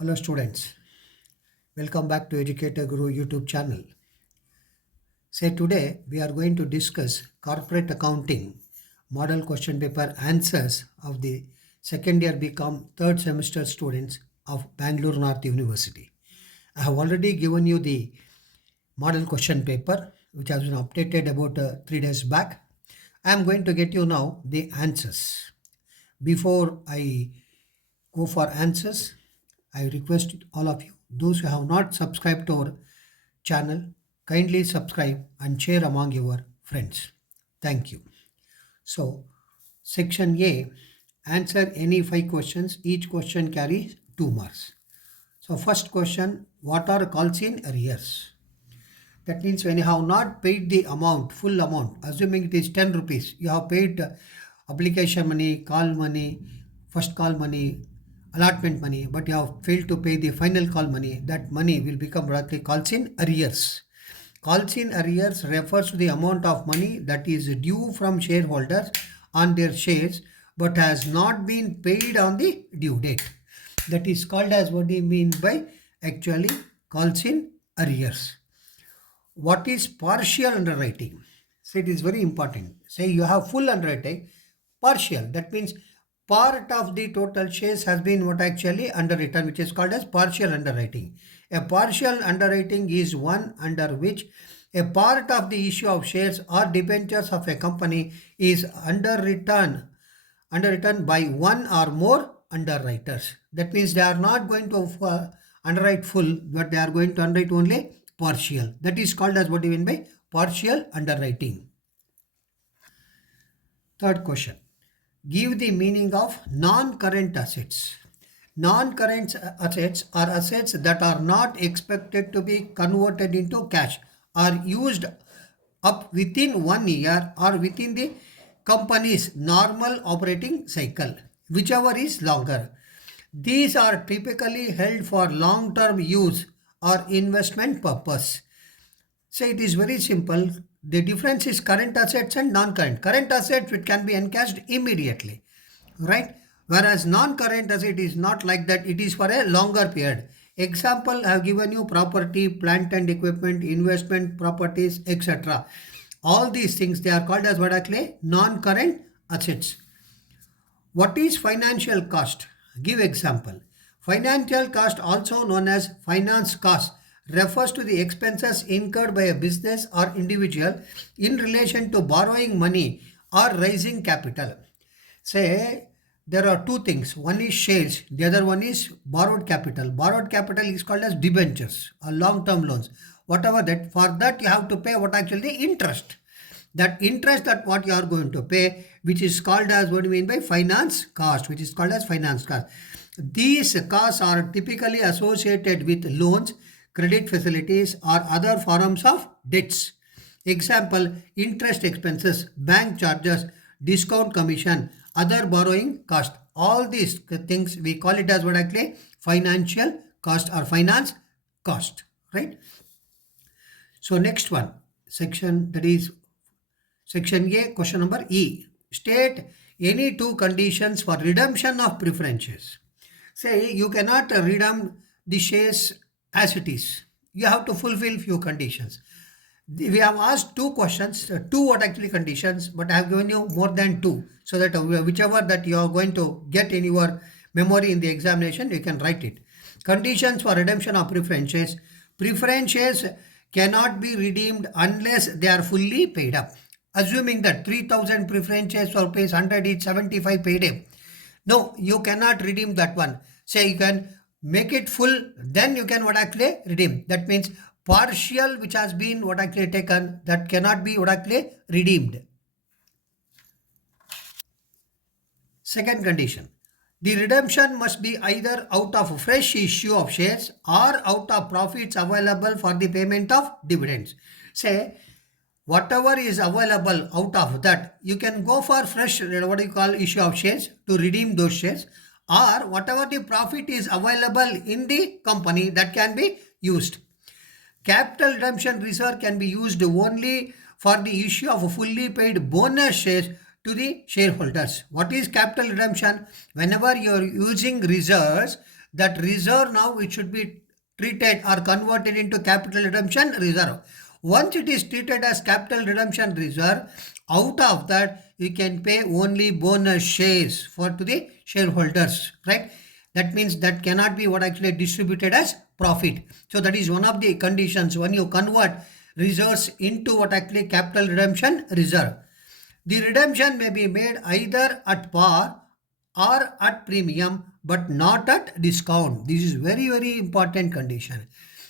Hello students, welcome back to Educator Guru YouTube channel. Say today we are going to discuss corporate accounting model question paper answers of the second year BCom third semester students of Bangalore North University. I have already given you the model question paper which has been updated about 3 days back. I am going to get you now the answers. Before I go for answers, I request all of you, those who have not subscribed to our channel, kindly subscribe and share among your friends. Thank you. So, section A, answer any 5 questions. Each question carries 2 marks. So, first question, what are calls in arrears? That means when you have not paid the amount, full amount, assuming it is 10 rupees, you have paid application money, first call money, allotment money, but you have failed to pay the final call money, that money will become roughly calls in arrears. Calls in arrears refers to the amount of money that is due from shareholders on their shares but has not been paid on the due date. That is called as what do you mean by actually calls in arrears. What is partial underwriting? So it is very important. Say you have full underwriting, partial. That means part of the total shares has been what actually underwritten, which is called as partial underwriting. A partial underwriting is one under which a part of the issue of shares or debentures of a company is underwritten by one or more underwriters. That means they are not going to underwrite full, but they are going to underwrite only partial. That is called as what you mean by partial underwriting. Third question. Give the meaning of non-current assets. Non-current assets are assets that are not expected to be converted into cash or used up within 1 year or within the company's normal operating cycle, whichever is longer. These are typically held for long-term use or investment purpose. So it is very simple. The difference is current assets and non-current. Current assets which can be encashed immediately, right? Whereas non-current asset is not like that. It is for a longer period. Example, I have given you property, plant and equipment, investment properties, etc. All these things, they are called as what actually non-current assets. What is financial cost? Give example. Financial cost, also known as finance cost, refers to the expenses incurred by a business or individual in relation to borrowing money or raising capital. Say there are two things. One is shares, the other one is borrowed capital. Borrowed capital is called as debentures or long-term loans. Whatever that, for that you have to pay what actually interest. That interest that what you are going to pay, which is called as what do you mean by finance cost, which is called as finance cost. These costs are typically associated with loans, credit facilities or other forms of debts. Example, interest expenses, bank charges, discount commission, other borrowing cost. All these things we call it as what actually financial cost or finance cost, right? So next one, section that is section A, question number E. State any two conditions for redemption of preferences. Say you cannot redeem the shares as it is. You have to fulfill few conditions. We have asked two questions, two what actually conditions, but I have given you more than two, so that whichever that you are going to get in your memory in the examination, you can write it. Conditions for redemption of preferences. Preferences cannot be redeemed unless they are fully paid up. Assuming that 3000 preferences for rupees 100 is 75 paid up. No, you cannot redeem that one. Say you can make it full, then you can what actually redeem. That means partial which has been what actually taken, that cannot be what actually redeemed. Second condition, the redemption must be either out of a fresh issue of shares or out of profits available for the payment of dividends. Say whatever is available out of that, you can go for fresh what you call issue of shares to redeem those shares, or whatever the profit is available in the company that can be used. Capital redemption reserve can be used only for the issue of fully paid bonus shares to the shareholders. What is capital redemption? Whenever you are using reserves, that reserve now it should be treated or converted into capital redemption reserve. Once it is treated as capital redemption reserve, out of that you can pay only bonus shares for to the shareholders, right? That means that cannot be what actually distributed as profit. So that is one of the conditions when you convert reserves into what actually capital redemption reserve. The redemption may be made either at par or at premium but not at discount. This is very important condition.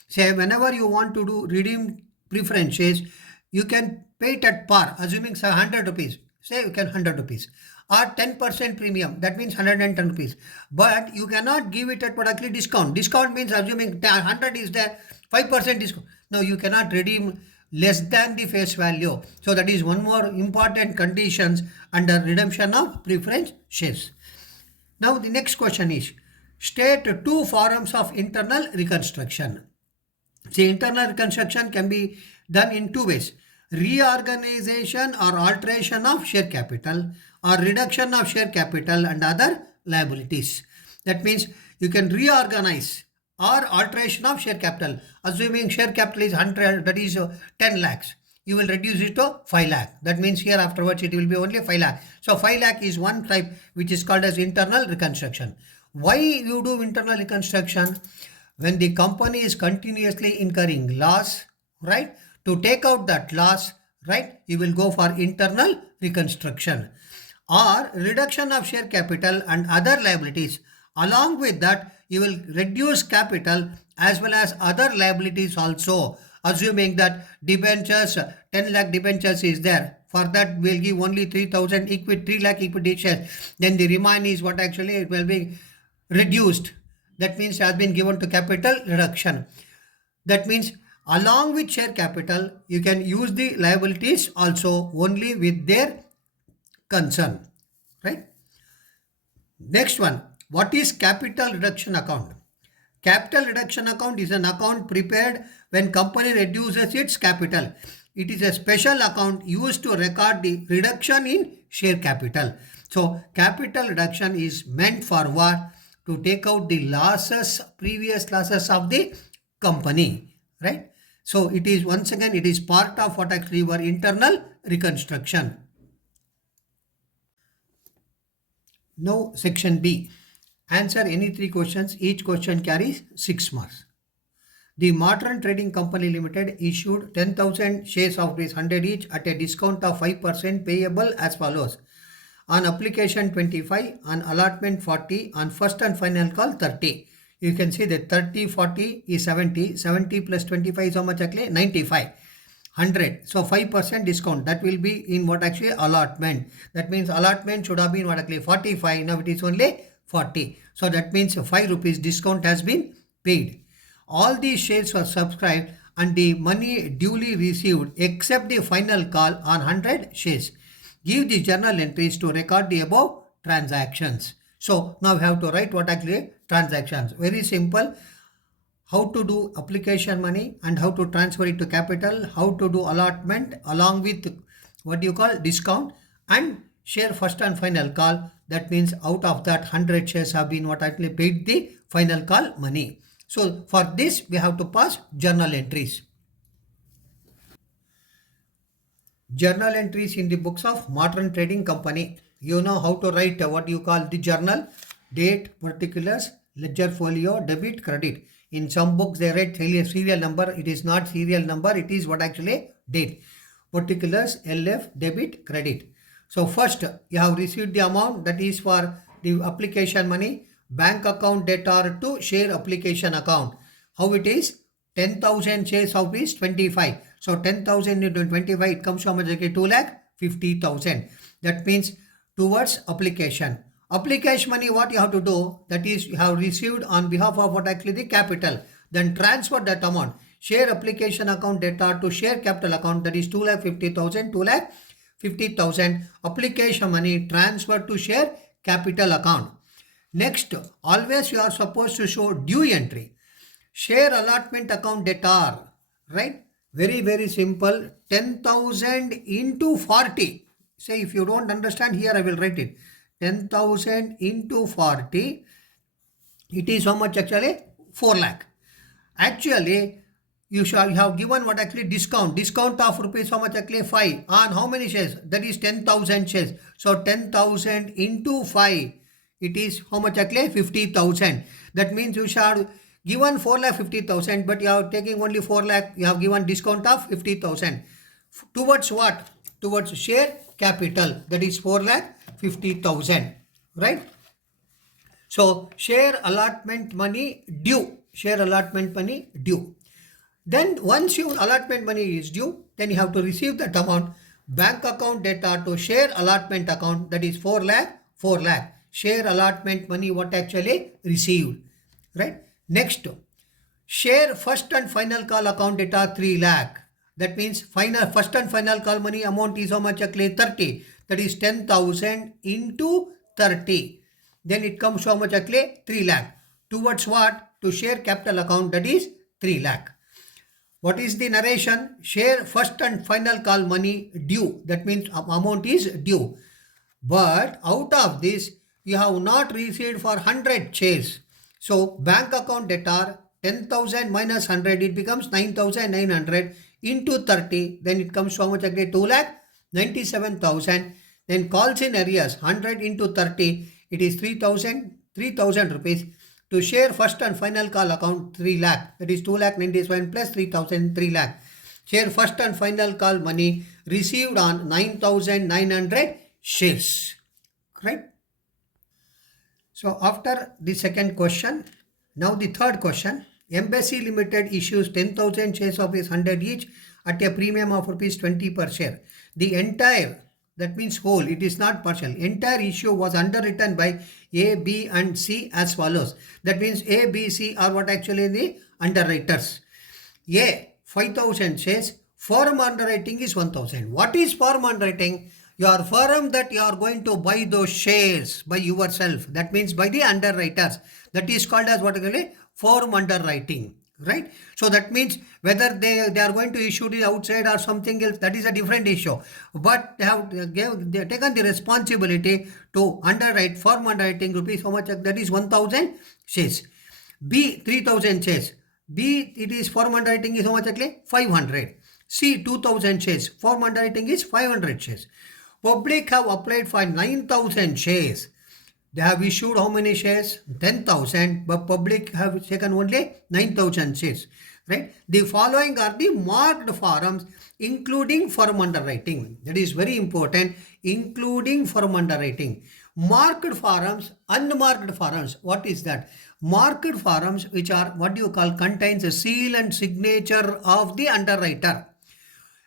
Say whenever you want to do redeem preference shares, you can pay it at par, assuming say 100 rupees. Say you can 100 rupees or 10% premium, that means 110 rupees. But you cannot give it at particularly discount. Discount means assuming 100 is there, 5% discount. Now you cannot redeem less than the face value. So that is one more important conditions under redemption of preference shares. Now the next question is, state two forms of internal reconstruction. See, internal reconstruction can be done in two ways: reorganization or alteration of share capital, or reduction of share capital and other liabilities. That means you can reorganize or alteration of share capital. Assuming share capital is 100, that is 10 lakhs. You will reduce it to 5 lakh. That means here afterwards it will be only 5 lakh. So 5 lakh is one type which is called as internal reconstruction. Why you do internal reconstruction? When the company is continuously incurring loss, right? To take out that loss, right? You will go for internal reconstruction or reduction of share capital and other liabilities. Along with that, you will reduce capital as well as other liabilities also. Assuming that debentures, 10 lakh debentures is there. For that, we'll give only 3,000 equity, 3 lakh equity shares. Then the remaining is what actually it will be reduced. That means it has been given to capital reduction. That means along with share capital, you can use the liabilities also only with their concern, right? Next one, what is capital reduction account? Capital reduction account is an account prepared when company reduces its capital. It is a special account used to record the reduction in share capital. So capital reduction is meant for what? To take out the losses, previous losses of the company, right? So it is, once again, it is part of what actually were internal reconstruction. Now section B. Answer any three questions. Each question carries 6 marks. The Modern Trading Company Limited issued 10,000 shares of rupees 100 each at a discount of 5% payable as follows. On application 25, on allotment 40, on first and final call 30. You can see that 30, 40 is 70. 70 plus 25 is how much actually? 95. 100. So 5% discount. That will be in what actually allotment. That means allotment should have been what actually 45. Now it is only 40. So that means 5 rupees discount has been paid. All these shares were subscribed and the money duly received except the final call on 100 shares. Give the journal entries to record the above transactions. So now we have to write what actually transactions. Very simple. How to do application money and how to transfer it to capital, how to do allotment along with what you call discount, and share first and final call. That means out of that 100 shares have been what actually paid the final call money. So for this we have to pass journal entries. Journal entries in the books of Modern Trading Company. You know how to write what you call the journal: date, particulars, ledger folio, debit, credit. In some books they write serial number. It is not serial number. It is what actually date. Particulars, LF, debit, credit. So first you have received the amount, that is for the application money. Bank account debtor to share application account. How it is? 10,000 shares of is 25. So 10,000 into 25, it comes to how much? 2,50,000. That means towards application. Application money, what you have to do? That is, you have received on behalf of what actually the capital. Then transfer that amount. Share application account debtor to share capital account, that is 2,50,000, 2,50,000. Application money transferred to share capital account. Next, always you are supposed to show due entry. Share allotment account debtor, right? Very simple. 10,000 into 40. Say if you don't understand, here I will write it. 10,000 into 40 It is how much actually? 4 lakh. Actually, you shall have given what actually discount. Discount of rupees how much actually? 5. On how many shares? That is 10,000 shares. So 10,000 into 5. It is how much actually? 50,000. That means you shall given 4 lakh 50,000, but you are taking only 4 lakh. You have given discount of 50,000. Towards what? Towards share capital. That is 4 lakh 50,000. Right? So share allotment money due. Share allotment money due. Then once your allotment money is due, then you have to receive that amount. Bank account data to share allotment account, that is 4 lakh, 4 lakh. Share allotment money what actually received. Right? Next, share first and final call account data 3 lakh. That means first and final call money amount is how much actually? 30. That is 10,000 into 30. Then it comes to how much actually? 3 lakh. Towards what? To share capital account, that is 3 lakh. What is the narration? Share first and final call money due. That means amount is due. But out of this, you have not received for 100 shares. So bank account debtor 10,000 minus 100, it becomes 9,900 into 30. Then it comes to how much again? 2 lakh 97,000. Then calls in arrears 100 into 30. It is 3,000 rupees. To share first and final call account 3 lakh. That is 2 lakh 97 plus 3,000, 3 lakh. Share first and final call money received on 9,900 shares. Right? So after the second question, now the third question. Embassy Limited issues 10,000 shares of rupees 100 each at a premium of rupees 20 per share. The entire, that means whole, it is not partial, entire issue was underwritten by A, B and C as follows. That means A, B, C are what actually the underwriters. A, 5,000 shares, firm underwriting is 1,000. What is firm underwriting? You are firm that you are going to buy those shares by yourself. That means by the underwriters. That is called as what actually? Firm underwriting. Right? So that means whether they are going to issue it outside or something else, that is a different issue. But they have taken the responsibility to underwrite, firm underwriting rupees, how much? That is 1,000 shares. B, 3,000 shares. B, it is firm underwriting is how much actually? 500. C, 2,000 shares. Firm underwriting is 500 shares. Public have applied for 9,000 shares. They have issued how many shares? 10,000, but public have taken only 9,000 shares. Right? The following are the marked forms, including firm underwriting. That is very important, including firm underwriting. Marked forms, unmarked forms. What is that? Marked forms, which are what you call contains a seal and signature of the underwriter.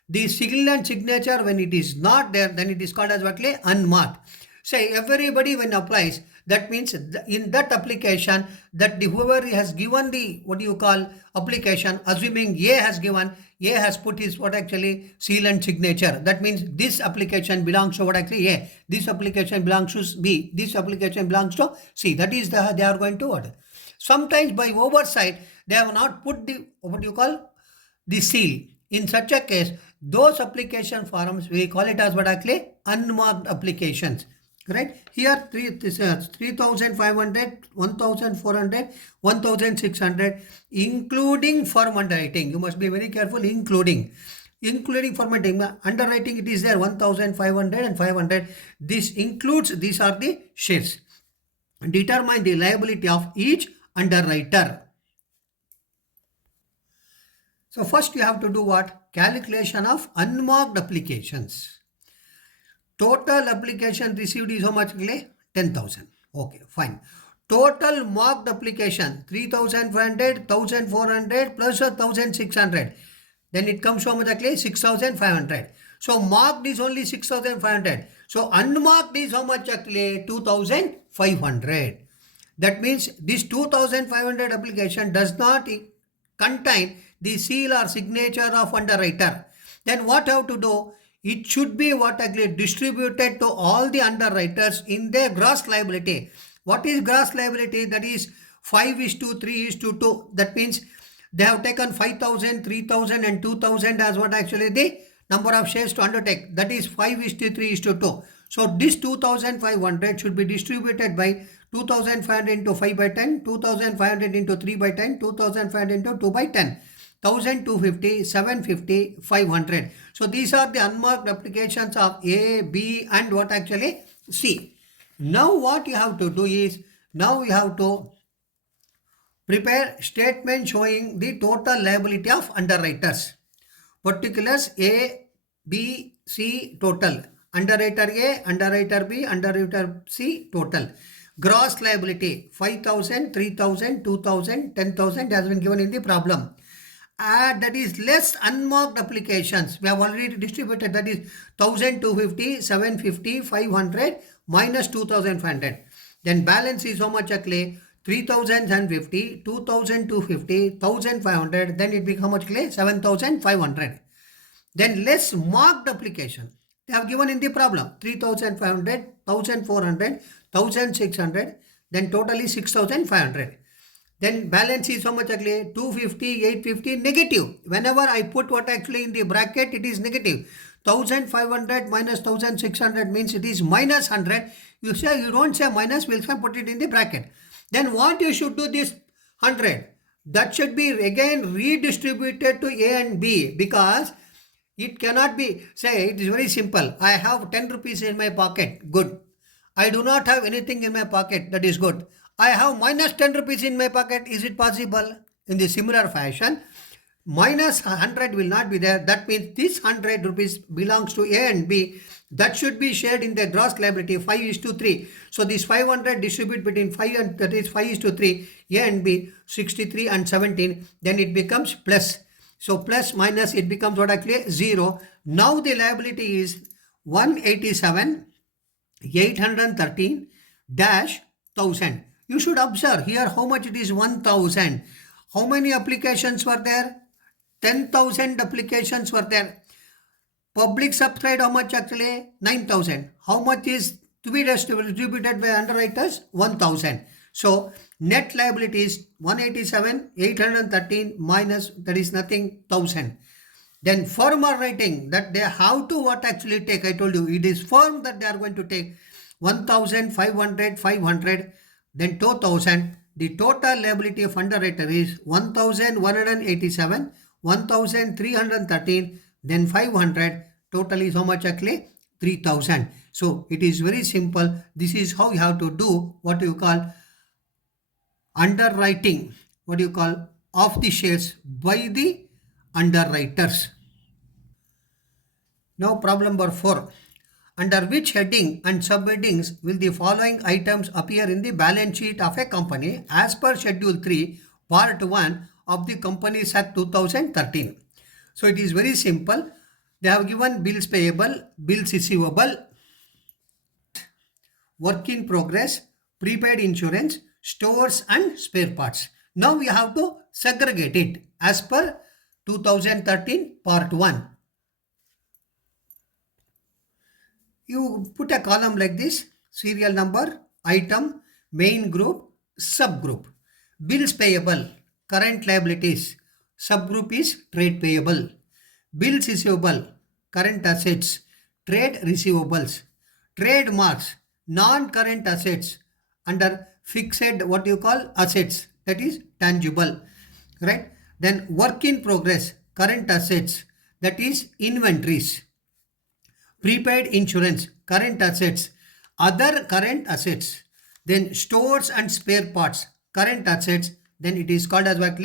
The seal and signature, when it is not there, then it is called as what? Unmarked. Say everybody when applies, that means in that application that the whoever has given the what you call application, assuming A has given, A has put his what actually seal and signature. That means this application belongs to what actually A. This application belongs to B. This application belongs to C. That is the they are going to order. Sometimes by oversight they have not put the what you call the seal. In such a case, those application forms, we call it as what actually unmarked applications. Right? Here 3,500, 1,400, 1,600, including firm underwriting. You must be very careful, including firm underwriting, it is there 1,500 and 500. This includes, these are the shares. Determine the liability of each underwriter. So first you have to do what? Calculation of unmarked applications. Total application received is how much? 10,000. Okay, fine. Total marked application 3,500, 1,400 plus 1,600. Then it comes to how much? 6,500. So marked is only 6,500. So unmarked is how much? 2,500. That means this 2,500 application does not contain the seal or signature of underwriter. Then what have to do? It should be what actually distributed to all the underwriters in their gross liability. What is gross liability? That is 5:3:2. That means they have taken 5,000, 3,000 and 2,000 as what actually the number of shares to undertake. That is 5:3:2. So this 2,500 should be distributed by 2,500 into 5 by 10, 2,500 into 3 by 10, 2,500 into 2 by 10. 1,250, 750, 500. So these are the unmarked applications of A, B and what actually C. Now what you have to do is, now you have to prepare statement showing the total liability of underwriters. Particulars A, B, C total. Underwriter A, underwriter B, underwriter C total. Gross liability 5,000, 3,000, 2,000, 10,000 has been given in the problem. That is less unmarked applications. We have already distributed, that is 1,250, 750, 500 minus 2,500. Then balance is how much actually? 3,050, 2,250, 1,500. Then it becomes how much actually? 7,500. Then less marked application. They have given in the problem 3,500, 1,400, 1,600. Then totally 6,500. Then balance is how much actually? 250, 850, negative. Whenever I put what actually in the bracket, it is negative. 1,500 minus 1,600 means it is minus 100. You say, you don't say minus, we'll put it in the bracket. Then what you should do, this 100, that should be again redistributed to A and B, because it cannot be, say, it is very simple. I have 10 rupees in my pocket. Good. I do not have anything in my pocket. That is good. I have minus 10 rupees in my pocket. Is it possible? In the similar fashion, minus 100 will not be there. That means this 100 rupees belongs to A and B. That should be shared in the gross liability 5:3. So this 500 distribute between 5 and that is 5:3. A and B 63 and 17. Then it becomes plus. So plus minus it becomes what actually 0. Now the liability is 187 813 dash 1000. You should observe here how much it is 1000. How many applications were there? 10,000 applications were there. Public subscribed how much actually? 9,000. How much is to be distributed by underwriters? 1,000. So net liability is 187, 813 minus that is nothing 1,000. Then firm are writing that they have to what actually take. I told you it is firm that they are going to take 1,500, 500, then 2,000. The total liability of underwriter is 1,187, 1,313, then 500. Total is how much actually? 3,000. So it is very simple. This is how you have to do what you call underwriting, what you call of the shares by the underwriters. Now problem number 4. Under which heading and subheadings will the following items appear in the balance sheet of a company as per Schedule 3, Part 1 of the Companies Act 2013? So it is very simple. They have given bills payable, bills receivable, work in progress, prepaid insurance, stores and spare parts. Now we have to segregate it as per 2013 Part 1. You put a column like this: serial number, item, main group, subgroup. Bills payable, current liabilities, subgroup is trade payable. Bills receivable, current assets, trade receivables. Trademarks, non-current assets, under fixed what you call assets, that is tangible, right? Then work in progress, current assets, that is inventories. Prepaid insurance, current assets, other current assets. Then stores and spare parts, current assets, then it is called as what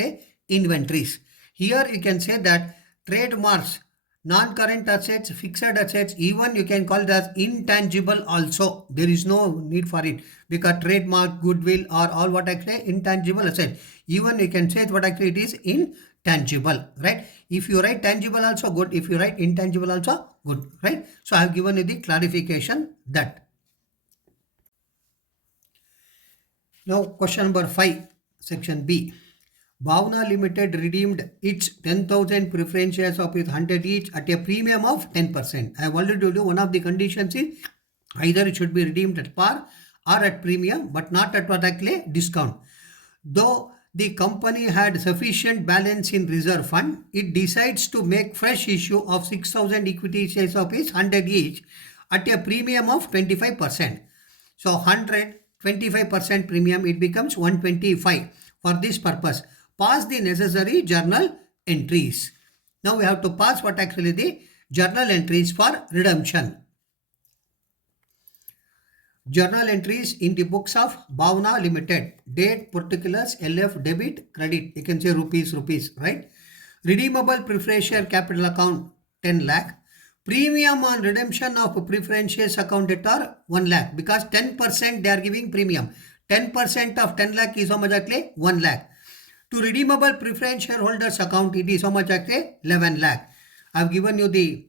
inventories. Here you can say that trademarks, non-current assets, fixed assets, even you can call it as intangible also. There is no need for it, because trademark, goodwill are all what actually intangible assets. Even you can say what actually it is intangible, right? If you write tangible also good, if you write intangible also good, right? So I have given you the clarification that. Now question number 5, section B. Bhavna Limited redeemed its 10,000 preference shares of 100 each at a premium of 10%. I have already told you one of the conditions is either it should be redeemed at par or at premium, but not at what actually discount. Though the company had sufficient balance in reserve fund, it decides to make fresh issue of 6,000 equity shares of its 100 each at a premium of 25%. So 100 25% premium, it becomes 125. For this purpose, pass the necessary journal entries. Now we have to pass what actually the journal entries for redemption. Journal entries in the books of Bhavna Limited. Date, particulars, LF, debit, credit. You can say rupees, right? Redeemable preference share capital account 10 lakh. Premium on redemption of preference shares account debtor 1 lakh, because 10% they are giving premium. 10% of 10 lakh is how much actually? 1 lakh. To redeemable preference shareholders account, it is how much actually? 11 lakh. I have given you the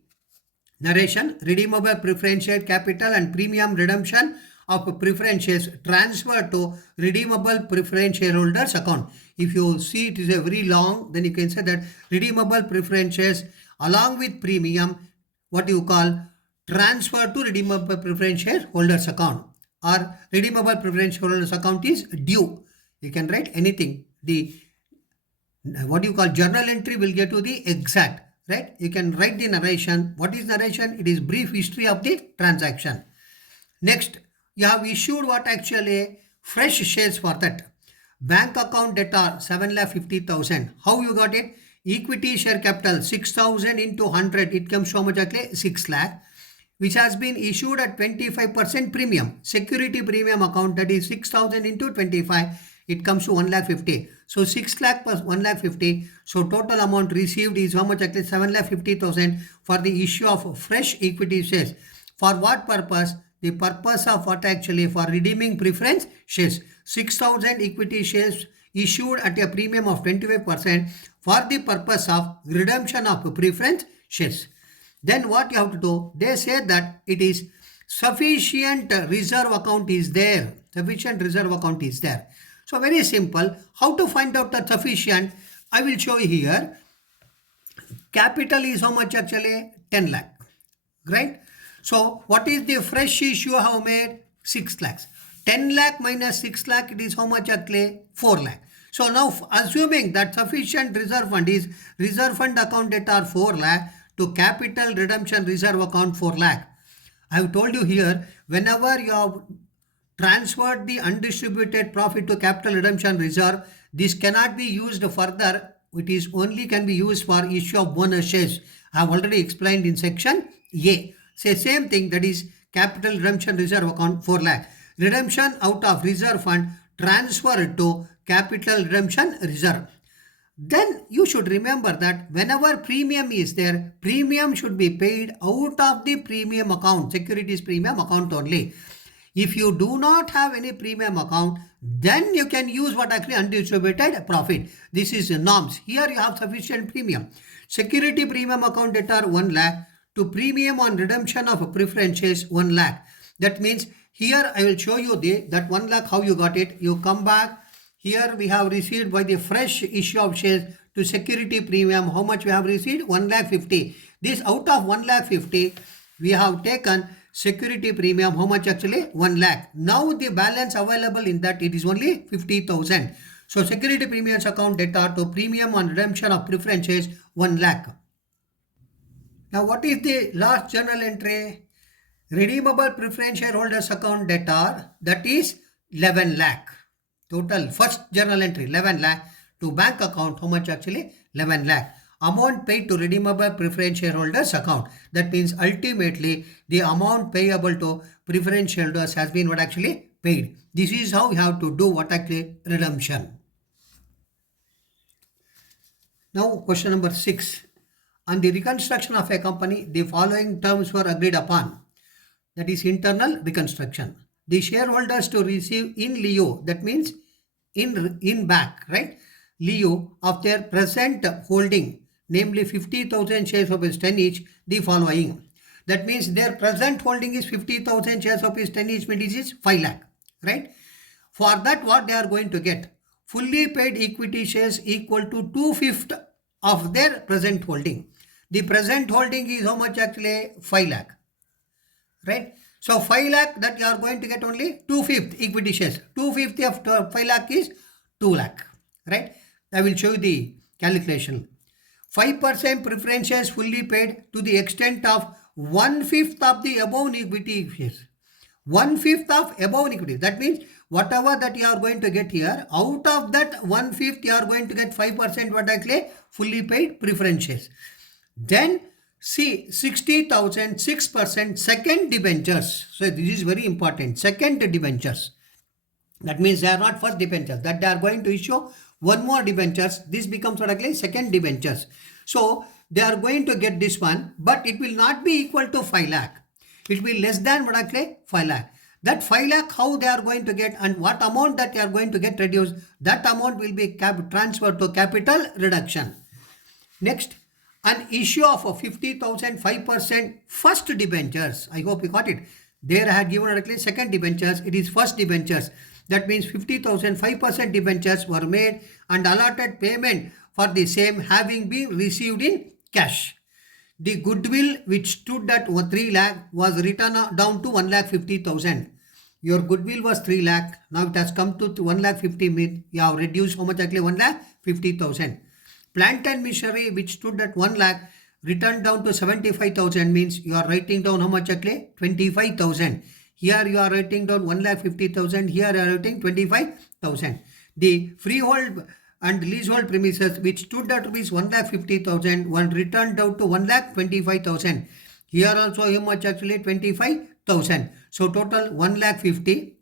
narration. Redeemable preference share capital and premium redemption of preference shares transferred to redeemable preference shareholders account. If you see it is a very long, then you can say that redeemable preference shares along with premium, what you call, transfer to redeemable preference shareholders account, or redeemable preference shareholders account is due. You can write anything. The what you call journal entry will get to the exact, right? You can write the narration. What is narration? It is brief history of the transaction. Next, you have issued what actually fresh shares for that. Bank account debtor 7,50,000. How you got it? Equity share capital 6,000 into 100. It comes so much actually 6 lakh, which has been issued at 25% premium. Security premium account, that is 6,000 into 25. It comes to 1,50,000. So 6 lakh plus 1,50,000. So total amount received is how much actually? 7,50,000 for the issue of fresh equity shares. For what purpose? The purpose of what actually? For redeeming preference shares. 6,000 equity shares issued at a premium of 25% for the purpose of redemption of preference shares. Then what you have to do? They say that it is sufficient reserve account is there. Sufficient reserve account is there. So very simple. How to find out the sufficient? I will show you here. Capital is how much actually? 10 lakh. Right? So what is the fresh issue I have made? 6 lakhs. 10 lakh minus 6 lakh, it is how much actually? 4 lakh. So now assuming that sufficient reserve fund is reserve fund account debtor 4 lakh to capital redemption reserve account 4 lakh. I have told you here, whenever you have transferred the undistributed profit to capital redemption reserve, this cannot be used further. It is only can be used for issue of bonus shares. I have already explained in section A. Say same thing, that is capital redemption reserve account 4 lakh. Redemption out of reserve fund transferred to capital redemption reserve. Then you should remember that whenever premium is there, premium should be paid out of the premium account, securities premium account only. If you do not have any premium account, then you can use what actually undistributed profit. This is norms. Here you have sufficient premium. Security premium account debtor 1 lakh to premium on redemption of preference shares 1 lakh. That means here I will show you that 1 lakh how you got it. You come back. Here we have received by the fresh issue of shares to security premium. How much we have received? 1,50,000. This out of 1,50,000 we have taken security premium. How much actually? 1 lakh. Now the balance available in that, it is only 50,000. So security premiums account debtor to premium on redemption of preference shares 1 lakh. Now what is the last journal entry? Redeemable preference shareholders account debtor, that is 11 lakh. Total first journal entry 11 lakh to bank account. How much actually? 11 lakh. Amount paid to redeemable preference shareholders account. That means ultimately the amount payable to preference shareholders has been what actually paid. This is how you have to do what actually redemption. Now question number 6. On the reconstruction of a company, the following terms were agreed upon. That is internal reconstruction. The shareholders to receive in lieu, that means in back, right? Lieu of their present holding, namely 50,000 shares of 10 each, the following. That means their present holding is 50,000 shares of 10 each, means is 5 lakh, right? For that, what they are going to get? Fully paid equity shares equal to 2/5 of their present holding. The present holding is how much actually? 5 lakh. Right? So 5 lakh that you are going to get only 2/5 equity shares. 2/5 of 5 lakh is 2 lakh. Right? I will show you the calculation. 5% preference shares fully paid to the extent of 1/5 of the above equity shares. 1/5 of above equity. That means whatever that you are going to get here, out of that 1/5 you are going to get 5% what I say fully paid preference shares. Then see 60,000 6% second debentures. So this is very important. Second debentures. That means they are not first debentures. That they are going to issue one more debentures. This becomes what again second debentures. So they are going to get this one, but it will not be equal to 5 lakh. It will be less than what I say 5 lakh. That 5 lakh how they are going to get and what amount that you are going to get reduced, that amount will be transferred to capital reduction. Next, an issue of a 50,000 5% first debentures. I hope you got it. There I had given directly second debentures. It is first debentures. That means 50,000 5% debentures were made and allotted payment for the same having been received in cash. The goodwill which stood at 3 lakh was written down to 1,50,000. Your goodwill was 3 lakh. Now it has come to 1,50,000. You have reduced how much actually 1,50,000. Plant and machinery which stood at 1 lakh returned down to 75,000 means you are writing down how much actually 25,000. Here you are writing down 1,50,000. Here you are writing 25,000. The freehold and leasehold premises which stood at rupees 1,50,000 were returned down to 1,25,000. Here also how much actually 25,000. So total 1,50,000,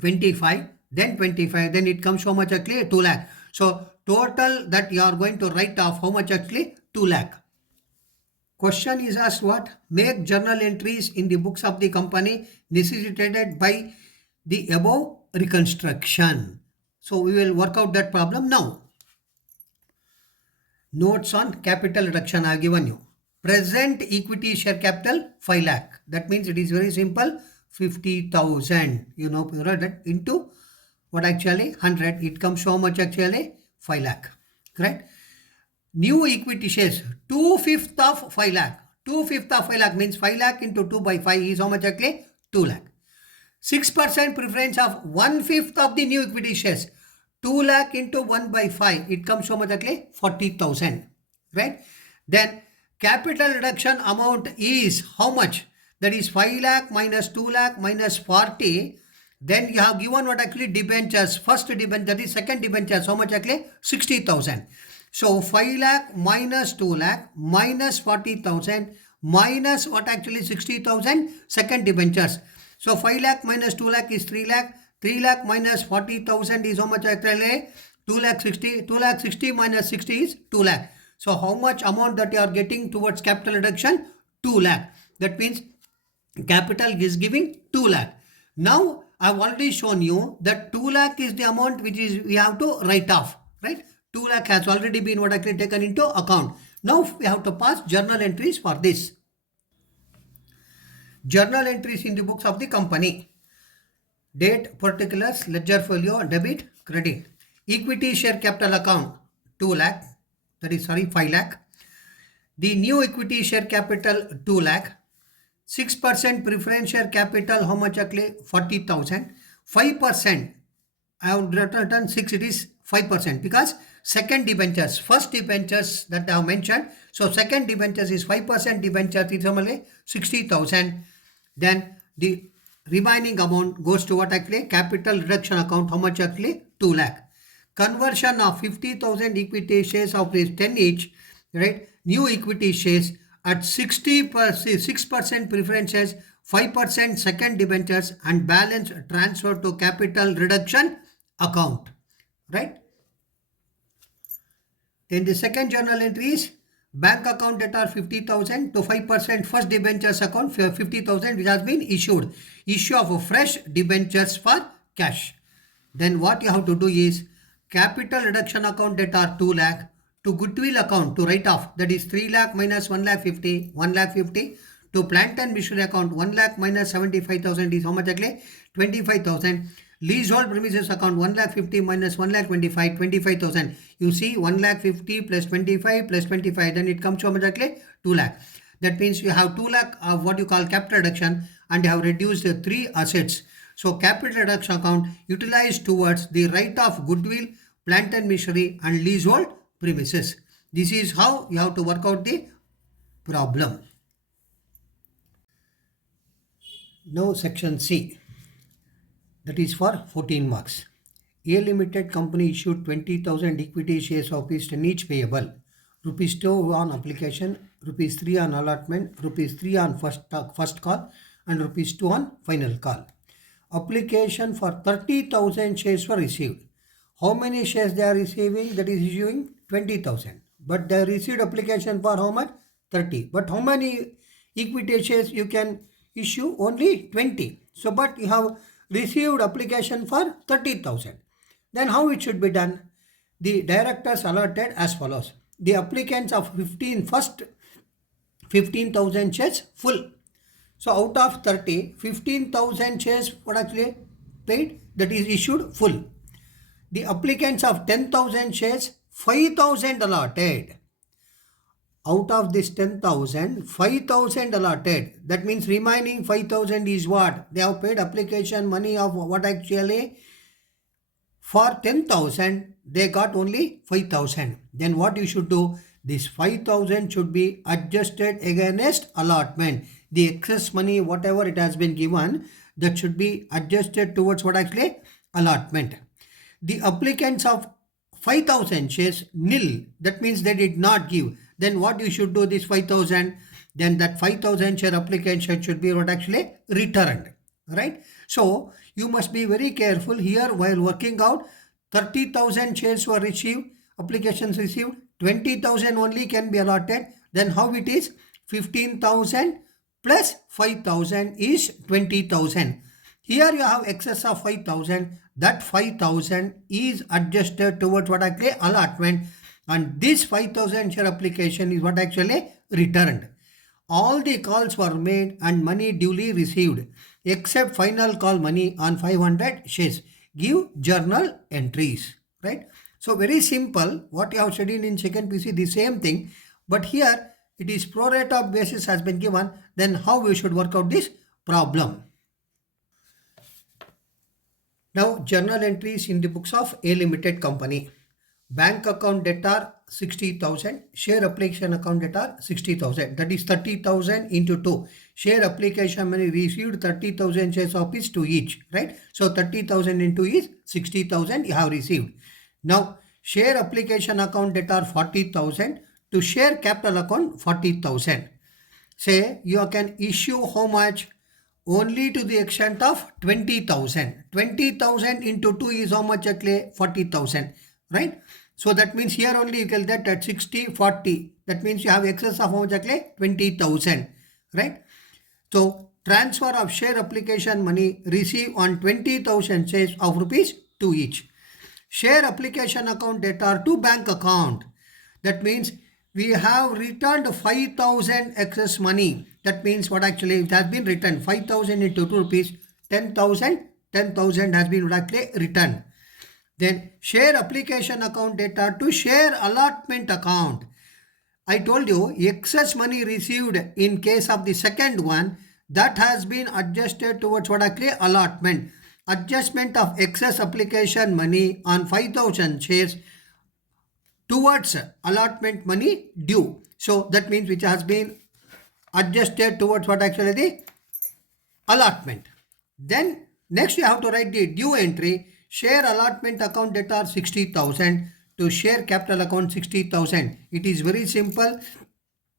25, then 25, then it comes how much actually 2 lakh. So total that you are going to write off how much actually 2 lakh. Question is asked what? Make journal entries in the books of the company necessitated by the above reconstruction. So we will work out that problem now. Notes on capital reduction I have given you. Present equity share capital 5 lakh. That means it is very simple 50,000. You know that into what actually 100. It comes so much actually 5 lakh. Correct? New equity shares 2/5 of 5 lakh. 2/5 of 5 lakh means 5 lakh into 2 by 5 is how much actually 2 lakh. 6% preference of 1/5 of the new equity shares. 2 lakh into 1 by 5. It comes so much actually 40,000. Right? Then capital reduction amount is how much? That is 5 lakh minus 2 lakh minus 40. Then you have given what actually debentures. First debenture, that is second debentures. How much actually? 60,000. So 5 lakh minus 2 lakh minus 40,000 minus what actually 60,000 second debentures. So 5 lakh minus 2 lakh is 3 lakh. 3 lakh minus 40,000 is how much actually? 2 lakh 60. 2 lakh 60 minus 60 is 2 lakh. So how much amount that you are getting towards capital reduction? 2 lakh. That means capital is giving 2 lakh. Now I have already shown you that 2 lakh is the amount which is we have to write off. Right? 2 lakh has already been what actually taken into account. Now we have to pass journal entries for this. Journal entries in the books of the company. Date, particulars, ledger folio, debit, credit. Equity share capital account 2 lakh. That is 5 lakh. The new equity share capital 2 lakh. 6% preference share capital how much actually 40,000. 5%. I have written 6, it is 5% because second debentures, first debentures that I have mentioned. So second debentures is 5% debentures is only 60,000. Then the remaining amount goes to what actually capital reduction account how much actually 2 lakh. Conversion of 50,000 equity shares of 10 each, right? New equity shares at 6% preference shares, 5% second debentures and balance transfer to capital reduction account, right? Then the second journal entry is bank account debtor 50,000 to 5% first debentures account 50,000 which has been issued. Issue of a fresh debentures for cash. Then what you have to do is capital reduction account debtor 2 lakh to goodwill account to write off, that is 3 lakh minus 1,50,000, 1,50,000 to plant and machinery account 1 lakh minus 75,000 is how much actually 25,000. Leasehold premises account 1,50,000 minus 1,25,000, 25,000. You see 1,50,000 plus 25 plus 25, then it comes to how much actually 2 lakh. That means you have 2 lakh of what you call capital reduction and you have reduced the 3 assets. So capital reduction account utilized towards the write off goodwill, plant and machinery and leasehold premises. This is how you have to work out the problem. Now section C. that is for 14 marks. A limited company issued 20,000 equity shares of rupees 10 each payable. Rupees 2 on application, rupees 3 on allotment, rupees 3 on first call, and rupees 2 on final call. Application for 30,000 shares were received. How many shares they are receiving? That is issuing 20,000. But they received application for how much? 30. But how many equity shares you can issue? Only 20. So but you have received application for 30,000. Then how it should be done? The directors allotted as follows. The applicants of 15,000 shares full. So out of 30, 15,000 shares what actually paid, that is issued full. The applicants of 10,000 shares, 5,000 allotted. Out of this 10,000, 5,000 allotted. That means remaining 5,000 is what? They have paid application money of what actually? For 10,000, they got only 5,000. Then what you should do? This 5,000 should be adjusted against allotment. The excess money, whatever it has been given, that should be adjusted towards what actually? Allotment. The applicants of 5,000 shares nil. That means they did not give. Then what you should do this 5,000? Then that 5,000 share application should be what actually returned. Right? So you must be very careful here while working out. 30,000 shares were received, applications received, 20,000 only can be allotted. Then how it is? 15,000 plus 5,000 is 20,000. Here you have excess of 5,000. That 5,000 is adjusted towards what actually allotment, and this 5,000 share application is what actually returned. All the calls were made and money duly received except final call money on 500 shares. Give journal entries, right? So very simple. What you have studied in second PC, the same thing, but here it is pro rata basis has been given. Then how we should work out this problem? Now journal entries in the books of A limited company. Bank account debtor 60,000, share application account debtor 60,000, that is 30,000 into 2. Share application money received 30,000 shares of each to each, right? So 30,000 into is 60,000 you have received. Now share application account debtor 40,000 to share capital account 40,000. Say you can issue how much? Only to the extent of 20,000. 20,000 into 2 is how much actually? 40,000, right? So that means here only you can get at 60, 40. That means you have excess of how much actually? 20,000, right? So transfer of share application money received on 20,000 shares of rupees 2 each. Share application account debtor to bank account. That means we have returned 5,000 excess money. That means what actually it has been returned? 5,000 into 2 rupees, 10,000. 10,000 has been actually returned. Then share application account debtor to share allotment account. I told you excess money received in case of the second one, that has been adjusted towards what actually? Allotment. Adjustment of excess application money on 5,000 shares towards allotment money due. So that means which has been adjusted towards what actually? The allotment. Then next you have to write the due entry. Share allotment account debtor 60,000 to share capital account 60,000. It is very simple.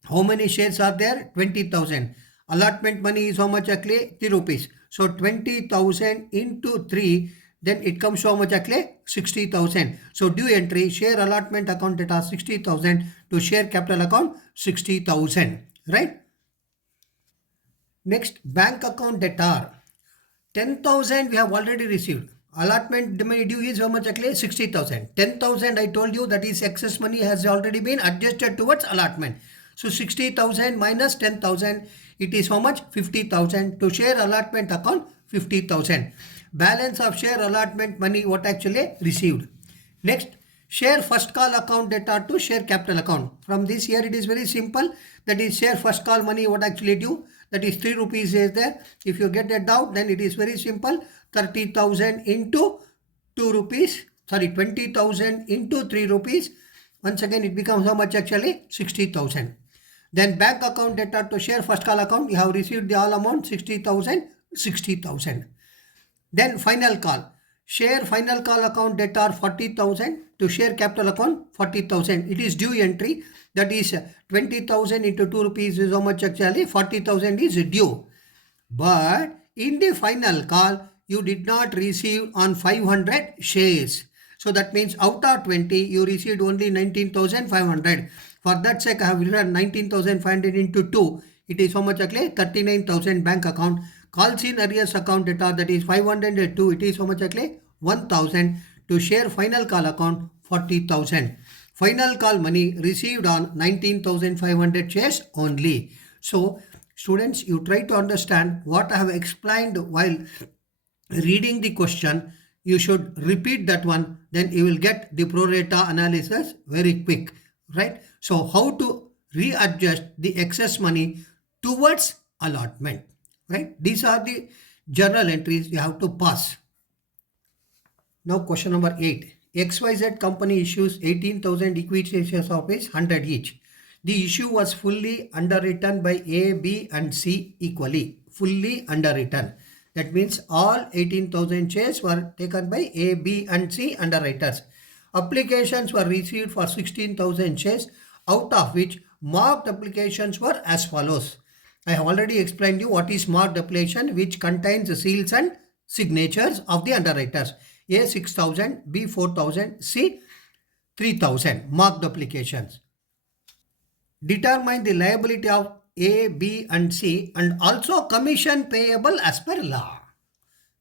How many shares are there? 20,000. Allotment money is how much actually? 3 rupees. So 20,000 into 3, then it comes to how much actually? 60,000. So due entry, share allotment account debtor 60,000 to share capital account 60,000, right? Next, bank account debtor 10,000 we have already received. Allotment due is how much actually? 60,000. 10,000 I told you that is excess money has already been adjusted towards allotment. So 60,000 minus 10,000, it is how much? 50,000 to share allotment account 50,000. Balance of share allotment money what actually received. Next, share first call account debtor to share capital account. From this here it is very simple. That is share first call money what actually due. That is 3 rupees is there. If you get a doubt, then it is very simple. 30,000 into 2 rupees. Sorry, 20,000 into 3 rupees. Once again, it becomes how much actually? 60,000. Then bank account debtor to share first call account. You have received the all amount 60,000, 60,000. Then final call. Share final call account debt are 40,000 to share capital account 40,000. It is due entry. That is 20,000 into 2 rupees is how much actually 40,000 is due. But in the final call, you did not receive on 500 shares. So that means out of 20, you received only 19,500. For that sake, I have written 19,500 into 2. It is how much actually? 39,000 bank account. Calls in arrears account data, that is 500 into 2. It is how much actually? 1,000 to share final call account 40,000. Final call money received on 19,500 shares only. So students, you try to understand what I have explained while reading the question. You should repeat that one, then you will get the pro rata analysis very quick, right? So how to readjust the excess money towards allotment, right? These are the journal entries you have to pass. Now question number 8. XYZ company issues 18,000 equity shares of its 100 each. The issue was fully underwritten by A, B and C equally. Fully underwritten. That means all 18,000 shares were taken by A, B and C underwriters. Applications were received for 16,000 shares, out of which marked applications were as follows. I have already explained you what is marked application, which contains the seals and signatures of the underwriters. A 6,000, B 4,000, C 3,000 marked applications. Determine the liability of A, B and C and also commission payable as per law.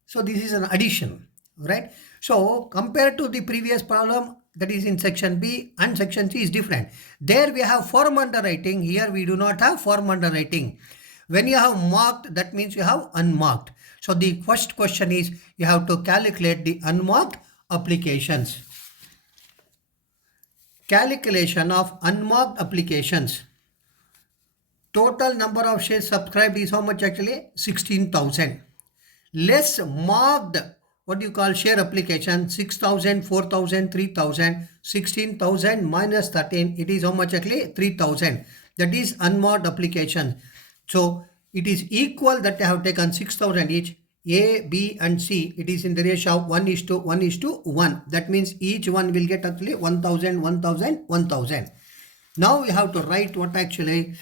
So this is an addition, right? So compared to the previous problem, that is in section B and section C is different. There we have form underwriting. Here we do not have form underwriting. When you have marked, that means you have unmarked. So the first question is you have to calculate the unmarked applications. Calculation of unmarked applications. Total number of shares subscribed is how much actually? 16,000. Less marked, what do you call share application? 6,000, 4,000, 3,000, 16,000 minus 13. It is how much actually? 3,000. That is unmarked application. So it is equal that I have taken 6,000 each. A, B and C, it is in the ratio of 1:1:1. That means each one will get actually 1,000, 1,000, 1,000. Now we have to write what actually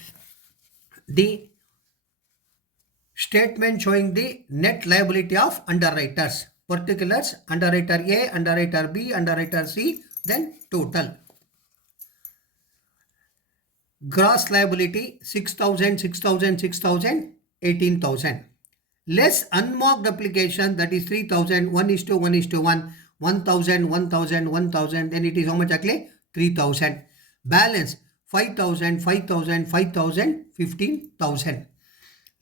the statement showing the net liability of underwriters. Particulars, underwriter A, underwriter B, underwriter C, then total. Gross liability 6,000, 6,000, 6,000, 18,000. Less unmarked application, that is 3,000, 1:1:1, 1,000, 1,000, 1,000, then it is how much actually? 3,000. Balance 5,000, 5,000, 5,000, 15,000.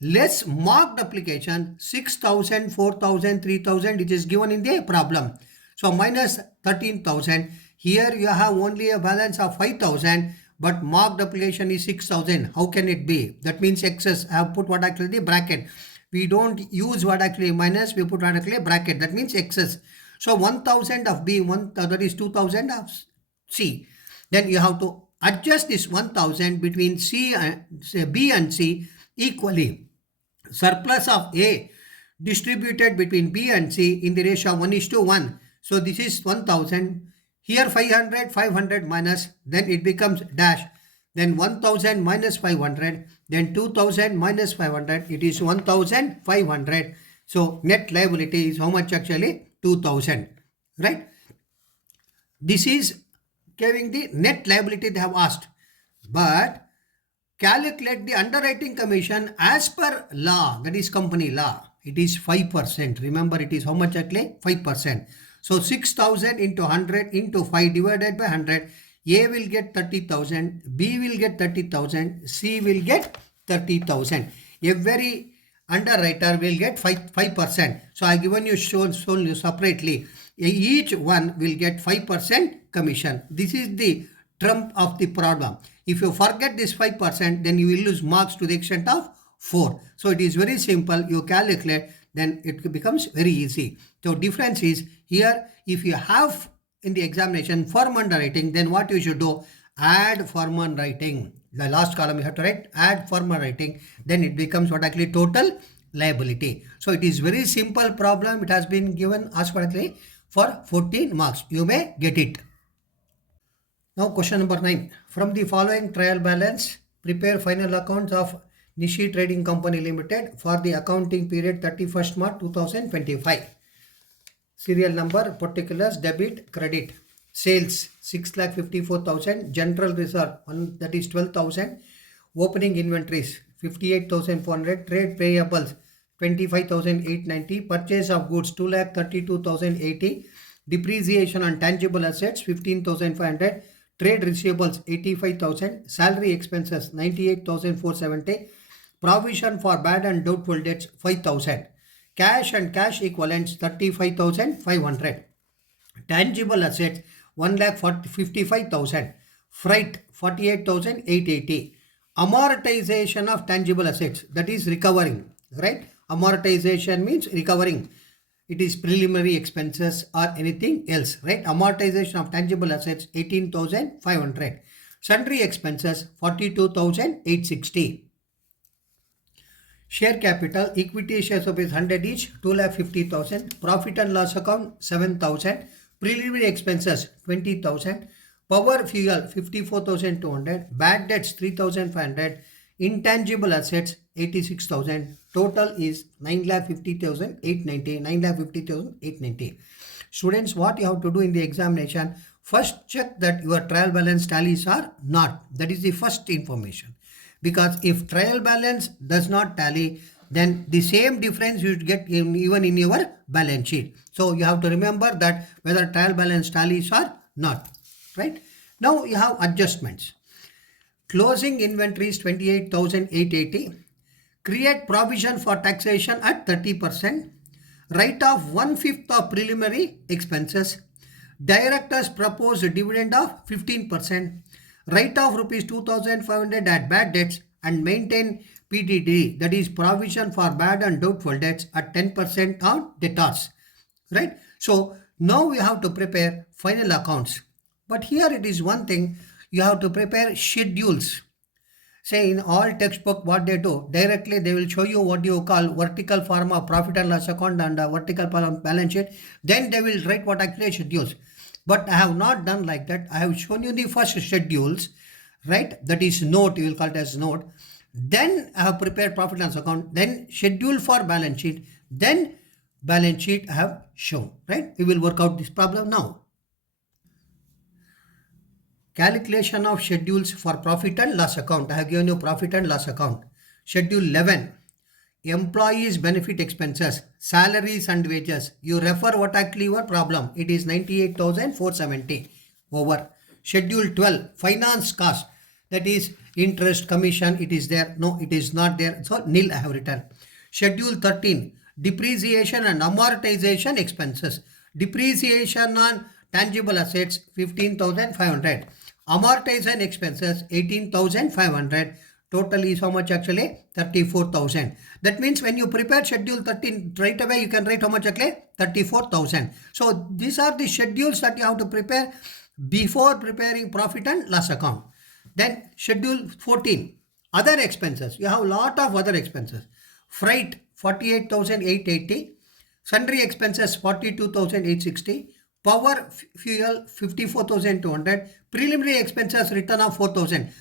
Less marked application 6,000, 4,000, 3,000, it is given in the problem. So minus 13,000. Here you have only a balance of 5,000, but marked application is 6,000. How can it be? That means excess. I have put what actually the bracket. We don't use what actually minus, we put what actually bracket. That means excess. So 1,000 of B, that is 2,000 of C. Then you have to adjust this 1,000 between C and B and C equally. Surplus of A distributed between B and C in the ratio of 1:1. So this is 1,000. Here 500, 500 minus, then it becomes dash. Then 1,000 minus 500, then 2,000 minus 500, it is 1,500. So net liability is how much actually? 2,000, right? This is giving the net liability they have asked. But calculate the underwriting commission as per law, that is company law. It is 5%. Remember, it is how much actually? 5%. So 6,000 into 100 into 5 divided by 100. A will get 30,000, B will get 30,000, C will get 30,000. Every underwriter will get 5%. So I given you shown you separately. Each one will get 5% commission. This is the trump of the problem. If you forget this 5%, then you will lose marks to the extent of 4. So it is very simple. You calculate, then it becomes very easy. So difference is here, if you have in the examination form underwriting, then what you should do? Add form underwriting. The last column you have to write add form underwriting. Then it becomes what actually total liability. So it is very simple problem. It has been given asked correctly for 14 marks. You may get it. Now question number 9. From the following trial balance, prepare final accounts of Nishi Trading Company Limited for the accounting period 31st March 2025. Serial number, particulars, debit, credit. Sales 6,54,000, general reserve that is 12,000, opening inventories 58,400, trade payables 25,890, purchase of goods 2,32,080, depreciation on tangible assets 15,500, trade receivables 85,000, salary expenses 98,470, provision for bad and doubtful debts 5,000, cash and cash equivalents 35,500, tangible assets 1,55,000, freight 48,880, amortization of tangible assets, that is recovering, right? Amortization means recovering. It is preliminary expenses or anything else, right? Amortization of tangible assets 18,500, sundry expenses 42,860. Share capital, equity shares of 100 each, 2,50,000. Profit and loss account 7,000. Preliminary expenses 20,000. Power fuel 54,200. Bad debts 3,500. Intangible assets 86,000. Total is 9,50,890. 9,50,890. Students, what you have to do in the examination, first check that your trial balance tallies are not. That is the first information. Because if trial balance does not tally, then the same difference you get even in your balance sheet. So you have to remember that whether trial balance tallies or not, right? Now you have adjustments. Closing inventories 28,880. Create provision for taxation at 30%. Write off 1/5 of preliminary expenses. Directors propose a dividend of 15%. Write off rupees 2,500 at bad debts and maintain PDD, that is provision for bad and doubtful debts, at 10% on debtors, right? So now we have to prepare final accounts. But here it is one thing, you have to prepare schedules. Say in all textbook what they do, directly they will show you what you call vertical form of profit and loss account and vertical form balance sheet. Then they will write what actually schedules. But I have not done like that. I have shown you the first schedules, right? That is note, you will call it as note. Then I have prepared profit and loss account. Then schedule for balance sheet. Then balance sheet I have shown, right? We will work out this problem now. Calculation of schedules for profit and loss account. I have given you profit and loss account. Schedule 11. Employees benefit expenses, salaries and wages. You refer what actually your problem. It is 98,470 over. Schedule 12. Finance cost. That is interest, commission. It is there. No, it is not there. So nil I have written. Schedule 13. Depreciation and amortization expenses. Depreciation on tangible assets 15,500. Amortization expenses 18,500. Total is how much actually? 34,000. That means when you prepare schedule 13, right away you can write how much actually? 34,000. So these are the schedules that you have to prepare before preparing profit and loss account. Then schedule 14, other expenses. You have a lot of other expenses. Freight 48,880. Sundry expenses 42,860. Power fuel 54,200. Preliminary expenses return of 4,000.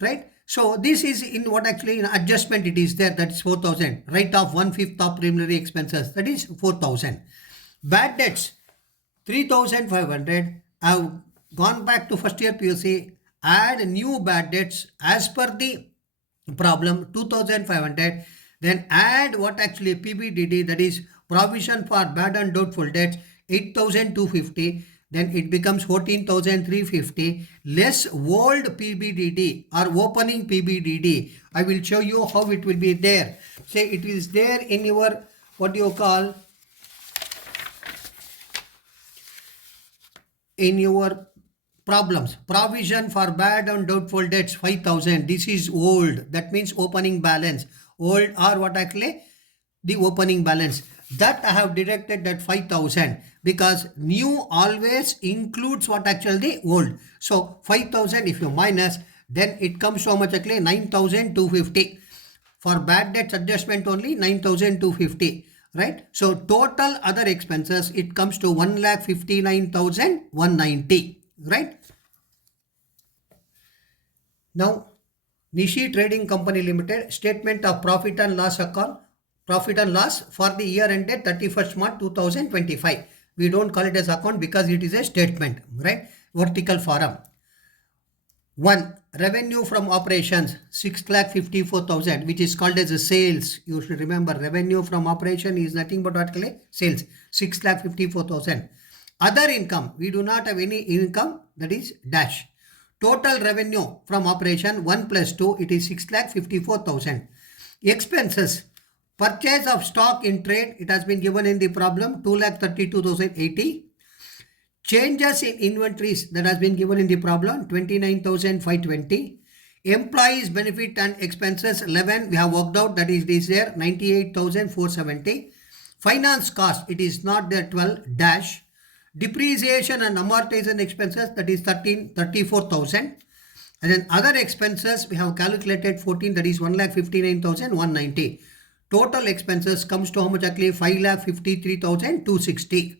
Right? So this is in what actually in adjustment it is there, that is 4,000. Write off 1/5 of preliminary expenses, that is 4,000. Bad debts 3,500. I have gone back to first year PUC, add new bad debts as per the problem 2,500. Then add what actually PBDD, that is provision for bad and doubtful debts 8,250. Then it becomes 14,350 less old PBDD or opening PBDD. I will show you how it will be there. Say it is there in your what you call in your problems. Provision for bad and doubtful debts 5,000. This is old. That means opening balance. Old or what actually the opening balance. That I have deducted that 5,000 because new always includes what actually the old. So 5,000 if you minus, then it comes so much actually 9,250. For bad debt adjustment only 9,250, right? So total other expenses, it comes to 1,59,190, right? Now, Nishi Trading Company Limited statement of profit and loss account, profit and loss for the year ended 31st March 2025. We don't call it as account because it is a statement, right? Vertical form. 1. Revenue from operations 6,54,000, which is called as a sales. You should remember revenue from operation is nothing but what sales, 6,54,000. Other income, we do not have any income, that is dash. Total revenue from operation 1 plus 2, it is 6,54,000. Expenses, purchase of stock in trade, it has been given in the problem 2,32,080. Changes in inventories, that has been given in the problem 29,520. Employees benefit and expenses 11, we have worked out, that is this there 98,470. Finance cost, it is not there 12 dash. Depreciation and amortization expenses, that is 34,000. And then other expenses, we have calculated 14, that is 1,59,190. Total expenses comes to how much actually? 5,53,260,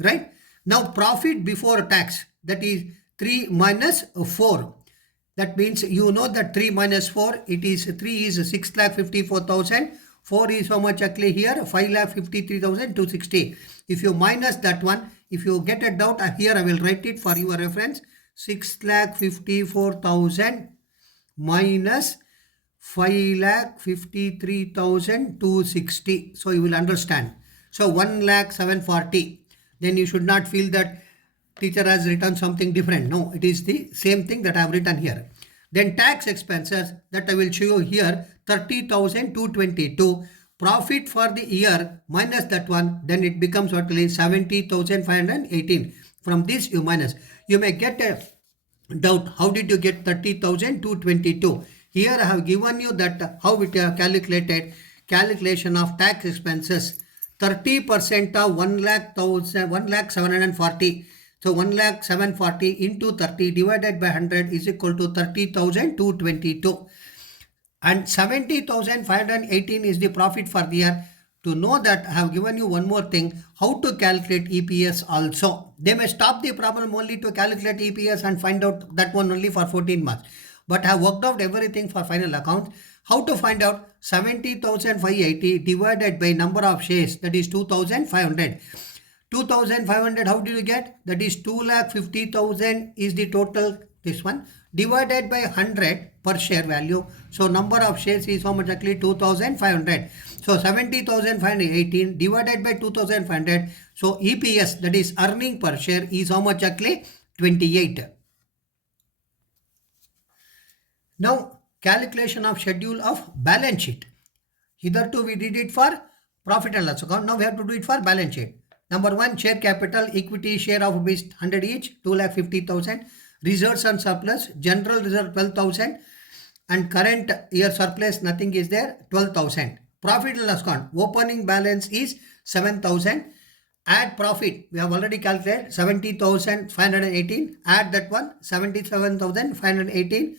right? Now profit before tax, that is 3 minus 4. That means you know that 3 minus 4, it is 3 is 6,54,000. 4 is how much actually here? 5,53,260. If you minus that one, if you get a doubt, here I will write it for your reference. 6,54,000 minus 5,53,260. So you will understand. So 1,07,40. Then you should not feel that teacher has written something different. No, it is the same thing that I have written here. Then tax expenses, that I will show you here, 30,222. Profit for the year minus that one, then it becomes what is 70,518. From this you minus. You may get a doubt, how did you get 30,222? Here I have given you that how it calculated, calculation of tax expenses. 30% of 1,07,40. So 1,07,40 into 30 divided by 100 is equal to 30,222. And 70,518 is the profit for the year. To know that, I have given you one more thing, how to calculate EPS also. They may stop the problem only to calculate EPS and find out that one only for 14 marks. But I have worked out everything for final account. How to find out? 70,580 divided by number of shares, that is 2,500. 2,500, how do you get? That is 2,50,000 is the total, this one, divided by 100 per share value. So number of shares is how much actually? 2,500. So 70,518 divided by 2,500. So EPS, that is earning per share, is how much actually? 28. Now calculation of schedule of balance sheet. Hitherto we did it for profit and loss account. Now we have to do it for balance sheet. Number 1, share capital, equity share of rupees 100 each, 2,50,000. Reserves and surplus, general reserve 12,000. And current year surplus, nothing is there, 12,000. Profit and loss account, opening balance is 7,000. Add profit, we have already calculated 70,518. Add that one, 77,518.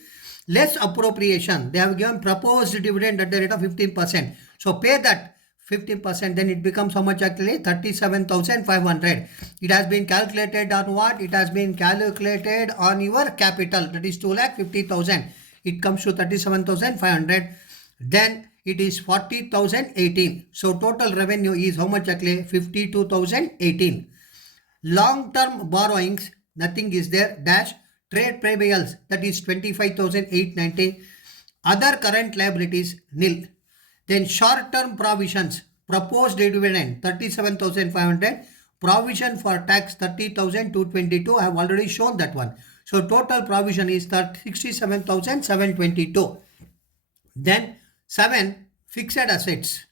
Less appropriation, they have given proposed dividend at the rate of 15%. So pay that 15%, then it becomes how much actually? 37,500. It has been calculated on what? It has been calculated on your capital, that is 2,50,000. It comes to 37,500. Then it is 40,018. So total revenue is how much actually? 52,018. Long-term borrowings, nothing is there, dash. Trade payables, that is 25,890. Other current liabilities, nil. Then short-term provisions, proposed dividend 37,500. Provision for tax 30,222. I have already shown that one. So total provision is 67,722. Then 7, fixed assets.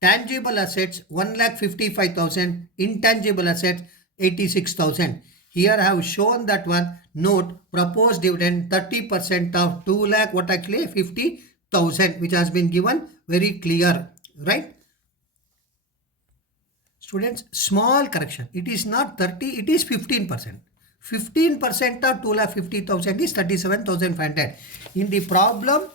Tangible assets 1,55,000. Intangible assets 86,000. Here I have shown that one. Note, proposed dividend 30% of 2 lakh, what actually? 50,000, which has been given very clear, right? Students, small correction. It is not 30, it is 15%. 15% of 2,50,000 is 37,500. In the problem,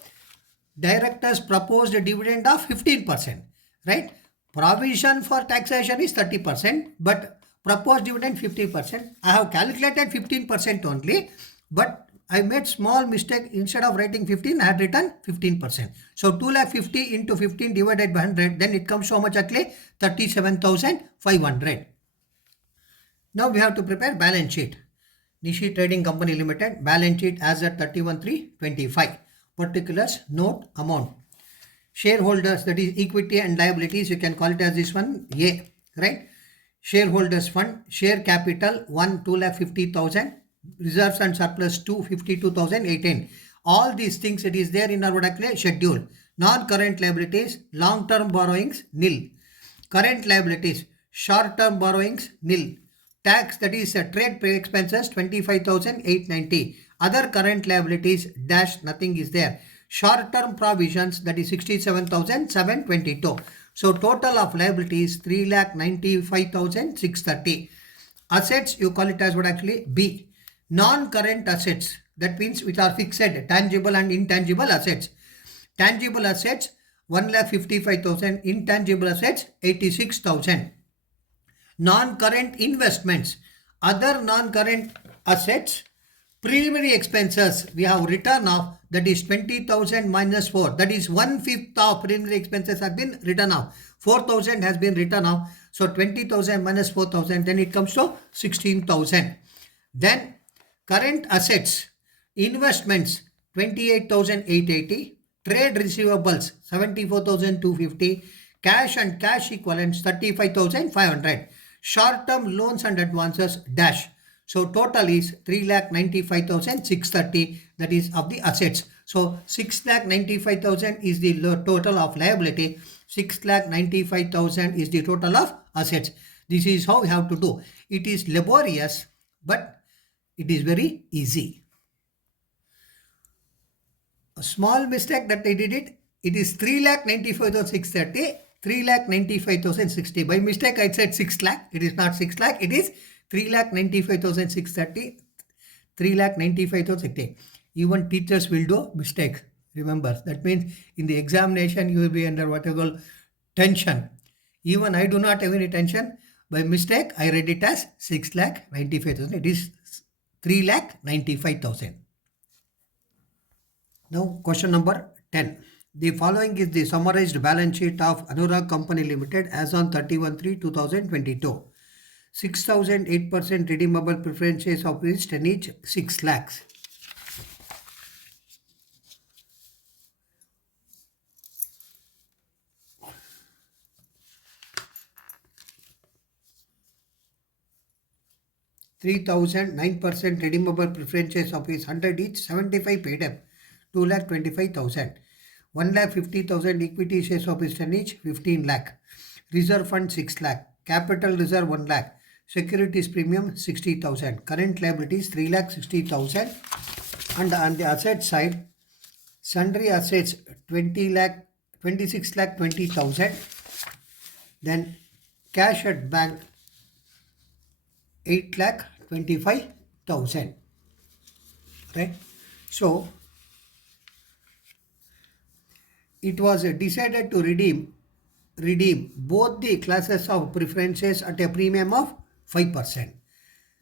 directors proposed a dividend of 15%, right? Provision for taxation is 30%, but proposed dividend 50%. I have calculated 15% only, but I made small mistake. Instead of writing 15, I had written 15%. So 2,50,000 into 15 divided by 100, then it comes so much actually 37,500. Now we have to prepare balance sheet. Nishi Trading Company Limited balance sheet as at 31/3/25. Particulars, note, amount. Shareholders, that is equity and liabilities, you can call it as this one A, right? Shareholders fund, share capital 1,250,000, reserves and surplus 252,018. All these things it is there in our schedule. Non-current liabilities, long-term borrowings nil. Current liabilities, short-term borrowings nil. Tax, that is trade pay expenses 25,890. Other current liabilities dash, nothing is there. Short-term provisions, that is 67,722. So total of liabilities 3,95,630. Assets, you call it as what actually B. Non-current assets, that means which are fixed, tangible and intangible assets. Tangible assets 1,55,000. Intangible assets 86,000. Non-current investments, other non-current assets, preliminary expenses, we have written off, that is 20,000 minus 4, that is 1/5 of preliminary expenses have been written off. 4,000 has been written off. So 20,000 minus 4,000, then it comes to 16,000. Then current assets, investments 28,880, trade receivables 74,250, cash and cash equivalents 35,500. Short-term loans and advances dash. So total is 3,95,630, that is of the assets. So 6,95,000 is the total of liability. 6,95,000 is the total of assets. This is how we have to do. It is laborious, but it is very easy. A small mistake that I did it. It is 3,95,630. 3,95,060. By mistake, I said 6 lakh. It is not 6 lakh. It is 3,95,630. 3,95,630. Even teachers will do mistakes. Remember, that means in the examination, you will be under what I call tension. Even I do not have any tension. By mistake, I read it as 6,95,000. It is 3,95,000. Now, question number 10. The following is the summarized balance sheet of Anurag Company Limited as on 31/3/2022. 6,008% redeemable preference shares of each 10 each 6 lakhs. (3,009% redeemable preference shares of each 100 each 75 paid up 2,25,000. 1,50,000 equity shares of each 10 each 15 lakh. Reserve fund 6 lakh. Capital reserve 1 lakh. Securities premium 60,000. Current liabilities 3,60,000. And on the asset side, sundry assets 20 lakh, 26 lakh 20,000. Then cash at bank 8 lakh 25,000. Right? So it was decided to redeem both the classes of preferences at a premium of 5%.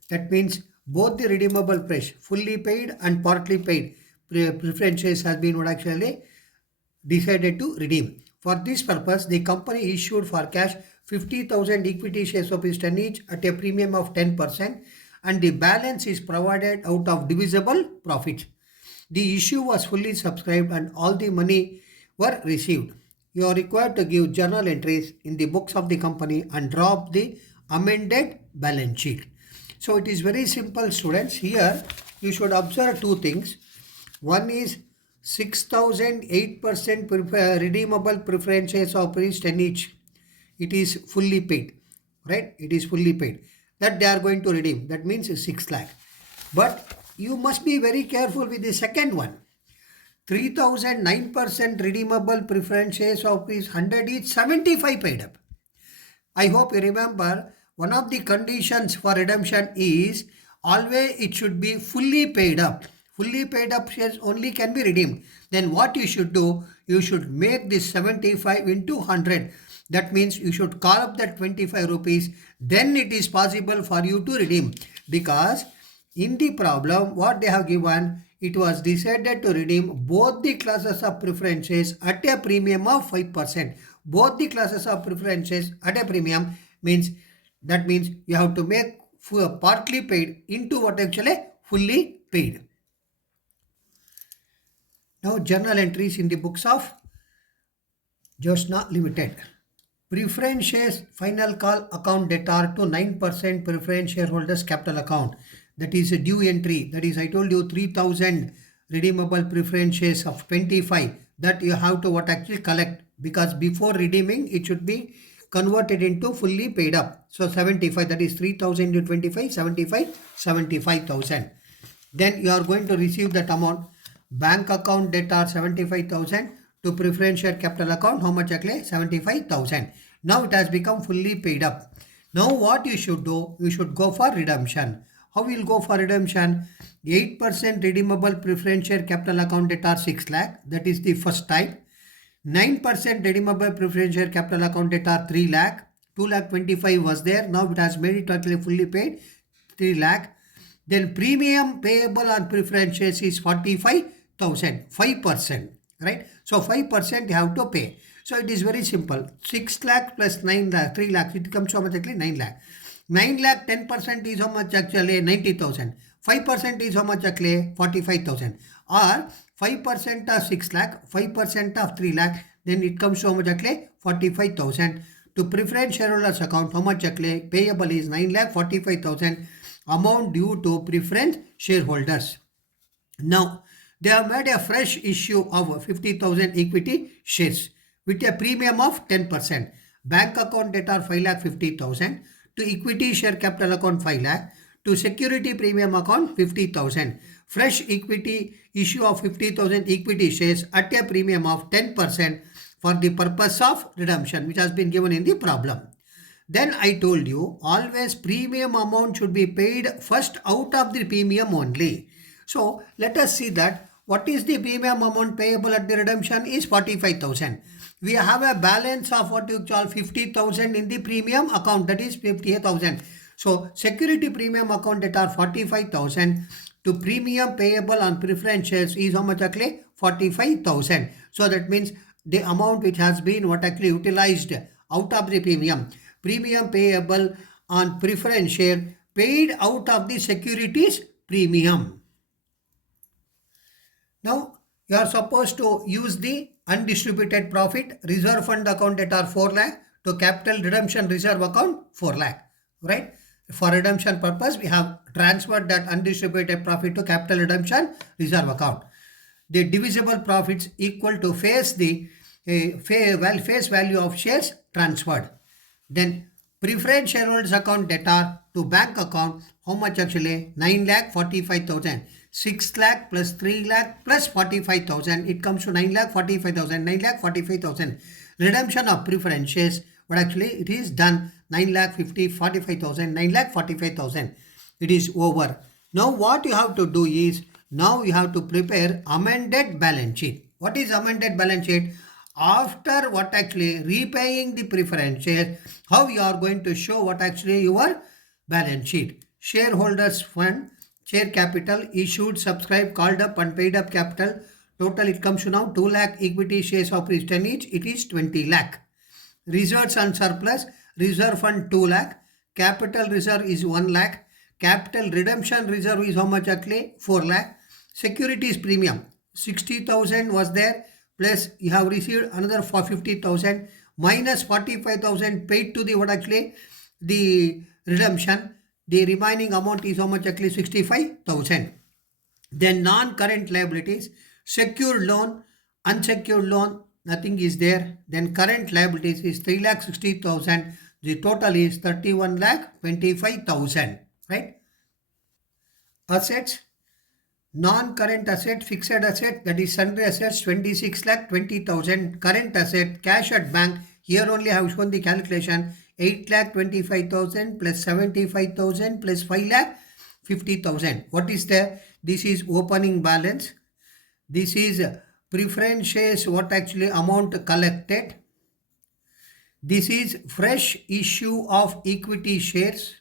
That means both the redeemable price, fully paid and partly paid preferences has been actually decided to redeem. For this purpose, the company issued for cash 50,000 equity shares of its 10 each at a premium of 10%, and the balance is provided out of divisible profits. The issue was fully subscribed and all the money were received. You are required to give journal entries in the books of the company and drop the amended balance sheet. So it is very simple, students. Here you should observe two things. One is 6,008% redeemable preference shares of each 10 each. It is fully paid, right? It is fully paid. That they are going to redeem. That means 6 lakh. But you must be very careful with the second one. 3,009% redeemable preference shares of each 100 each 75 paid up. I hope you remember one of the conditions for redemption is always it should be fully paid up. fully paid up shares only can be redeemed. Then what you should do, you should make this 75 into 100. That means you should call up that 25 rupees. Then it is possible for you to redeem. Because in the problem, what they have given, it was decided to redeem both the classes of preferences at a premium of 5%. Both the classes of preferences at a premium means, that means you have to make partly paid into what actually fully paid. Now journal entries in the books of Josna Limited. Preference shares final call account debtor to 9% preference shareholders capital account. That is a due entry. That is, I told you 3000 redeemable preference shares of 25 that you have to what actually collect, because before redeeming it should be converted into fully paid up. So 75, that is 3000 into 25, 75,000. Then you are going to receive that amount. Bank account debtor 75,000 to preference share capital account. How much actually? 75,000. Now it has become fully paid up. Now what you should do? You should go for redemption. How will go for redemption? 8% redeemable preference share capital account debtor 6 lakh. That is the first type. 9% redeemable preference share capital account debtor 3 lakh. 2 lakh 25 was there. Now it has made it totally fully paid 3 lakh. Then premium payable on preference shares is 45,000, 5%, right? So 5% you have to pay. So it is very simple. 6 lakh plus 9 lakh, 3 lakh, it comes how much actually? 9 lakh. 9 lakh, 10% is how much actually? 90,000. 5% is how much actually? 45,000. Or 5% of 6 lakh, 5% of 3 lakh, then it comes to how much actually? 45,000. To preference shareholders account, how much actually? Payable is 9 lakh 45,000. Amount due to preference shareholders. Now, they have made a fresh issue of 50,000 equity shares with a premium of 10%. Bank account debtor 5,50,000. To equity share capital account 5 lakh. To security premium account 50,000. Fresh equity issue of 50,000 equity shares at a premium of 10% for the purpose of redemption, which has been given in the problem. Then I told you always premium amount should be paid first out of the premium only. So let us see that what is the premium amount payable at the redemption is 45,000. We have a balance of what you call 50,000 in the premium account, that is 58,000. So security premium account that are 45,000 to premium payable on preference shares is how much actually? 45,000. So that means the amount which has been what actually utilized out of the premium payable on preference share paid out of the securities premium. Now you are supposed to use the undistributed profit reserve fund account that are 4 lakh to capital redemption reserve account 4 lakh, right? For redemption purpose, we have transferred that undistributed profit to capital redemption reserve account. The divisible profits equal to face value of shares transferred. Then preference shareholders account debtor to bank account, how much actually? 9 lakh 45,000. 6 lakh plus 3 lakh plus 45,000. It comes to 9 lakh 45,000. 9 lakh 45,000. Redemption of preference shares, but actually it is done 9 lakh 45,000. 9 lakh 45,000. It is over. Now what you have to do is, now you have to prepare amended balance sheet. What is amended balance sheet? After what actually repaying the preference share, how you are going to show what actually your balance sheet. Shareholders fund, share capital, issued, subscribed, called up and paid up capital. Total it comes to now 2 lakh equity shares of Christian each. It is 20 lakh. Reserves and surplus, reserve fund 2 lakh. Capital reserve is 1 lakh. Capital redemption reserve is how much actually? 4 lakh. Securities premium 60,000 was there. Plus you have received another 50,000 minus 45,000 paid to the what actually? The redemption. The remaining amount is how much actually? 65,000. Then non-current liabilities, secured loan, unsecured loan, nothing is there. Then current liabilities is 3,60,000. The total is 31,25,000, right? Assets, non-current asset, fixed asset, that is sundry assets 26,20,000. Current asset, cash at bank, here only I have shown the calculation, 8,25,000 plus 75,000 plus 5,50,000. What is there? This is opening balance. This is preference shares, what actually amount collected. This is fresh issue of equity shares.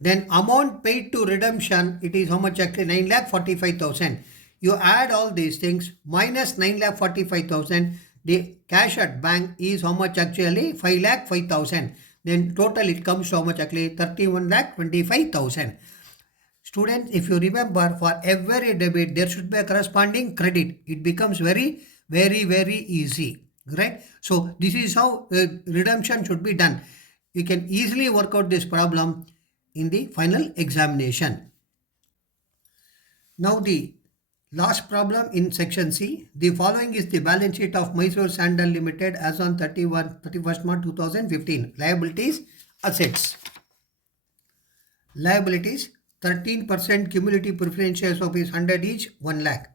Then amount paid to redemption, it is how much actually? 9,45,000. You add all these things minus 9,45,000. The cash at bank is how much actually? 5,05,000. Then total it comes to how much actually? 31,25,000. Students, if you remember, for every debit there should be a corresponding credit. It becomes very easy, right? So this is how redemption should be done. You can easily work out this problem in the final examination. Now the last problem in section C. The following is the balance sheet of Mysore Sandal Limited as on 31st March 2015. Liabilities, assets. Liabilities, 13% cumulative preference shares of is 100 each, 1 lakh.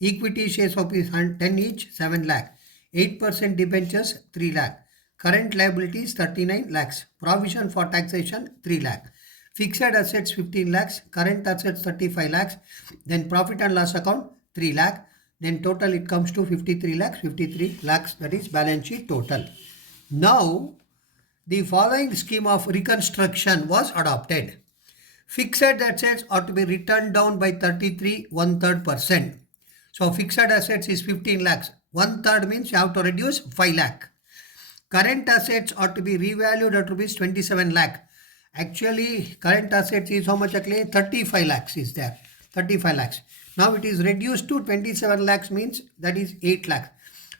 Equity shares of is 10 each, 7 lakh. 8% debentures, 3 lakh. Current liabilities, 39 lakhs. Provision for taxation, 3 lakh. Fixed assets, 15 lakhs. Current assets, 35 lakhs. Then profit and loss account, 3 lakh. Then total it comes to 53 lakhs. 53 lakhs, that is balance sheet total. Now, the following scheme of reconstruction was adopted. Fixed assets are to be written down by 33 1/3%. So fixed assets is 15 lakhs. 1/3 means you have to reduce 5 lakh. Current assets are to be revalued at rupees 27 lakh. Actually, current assets is how much actually? 35 lakhs is there. 35 lakhs. Now it is reduced to 27 lakhs means that is 8 lakhs.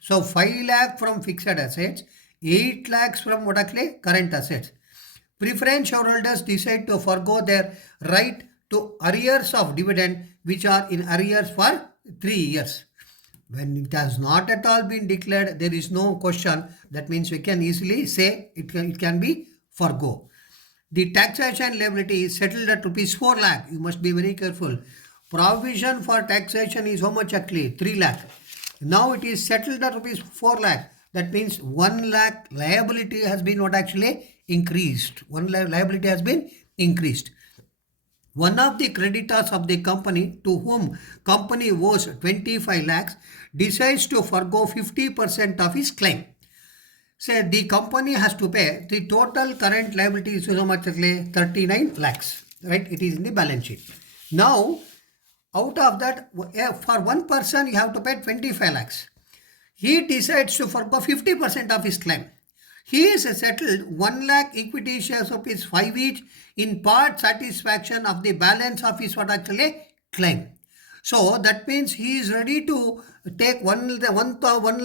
So 5 lakh from fixed assets, 8 lakhs from what actually? Current assets. Preference shareholders decide to forgo their right to arrears of dividend which are in arrears for 3 years. When it has not at all been declared, there is no question. That means we can easily say it can be forgo. The taxation liability is settled at rupees 4 lakh. You must be very careful. Provision for taxation is how much actually? 3 lakh. Now it is settled at rupees 4 lakh. That means 1 lakh liability has been what actually? Increased. 1 lakh liability has been increased. One of the creditors of the company to whom company owes 25 lakhs decides to forgo 50% of his claim. Say the company has to pay the total current liability is how much? 39 lakhs. Right? It is in the balance sheet. Now, out of that, for one person you have to pay 25 lakhs. He decides to forgo 50% of his claim. He is settled 1 lakh equity shares of his 5 each in part satisfaction of the balance of his what actually? Claim. So that means he is ready to take 1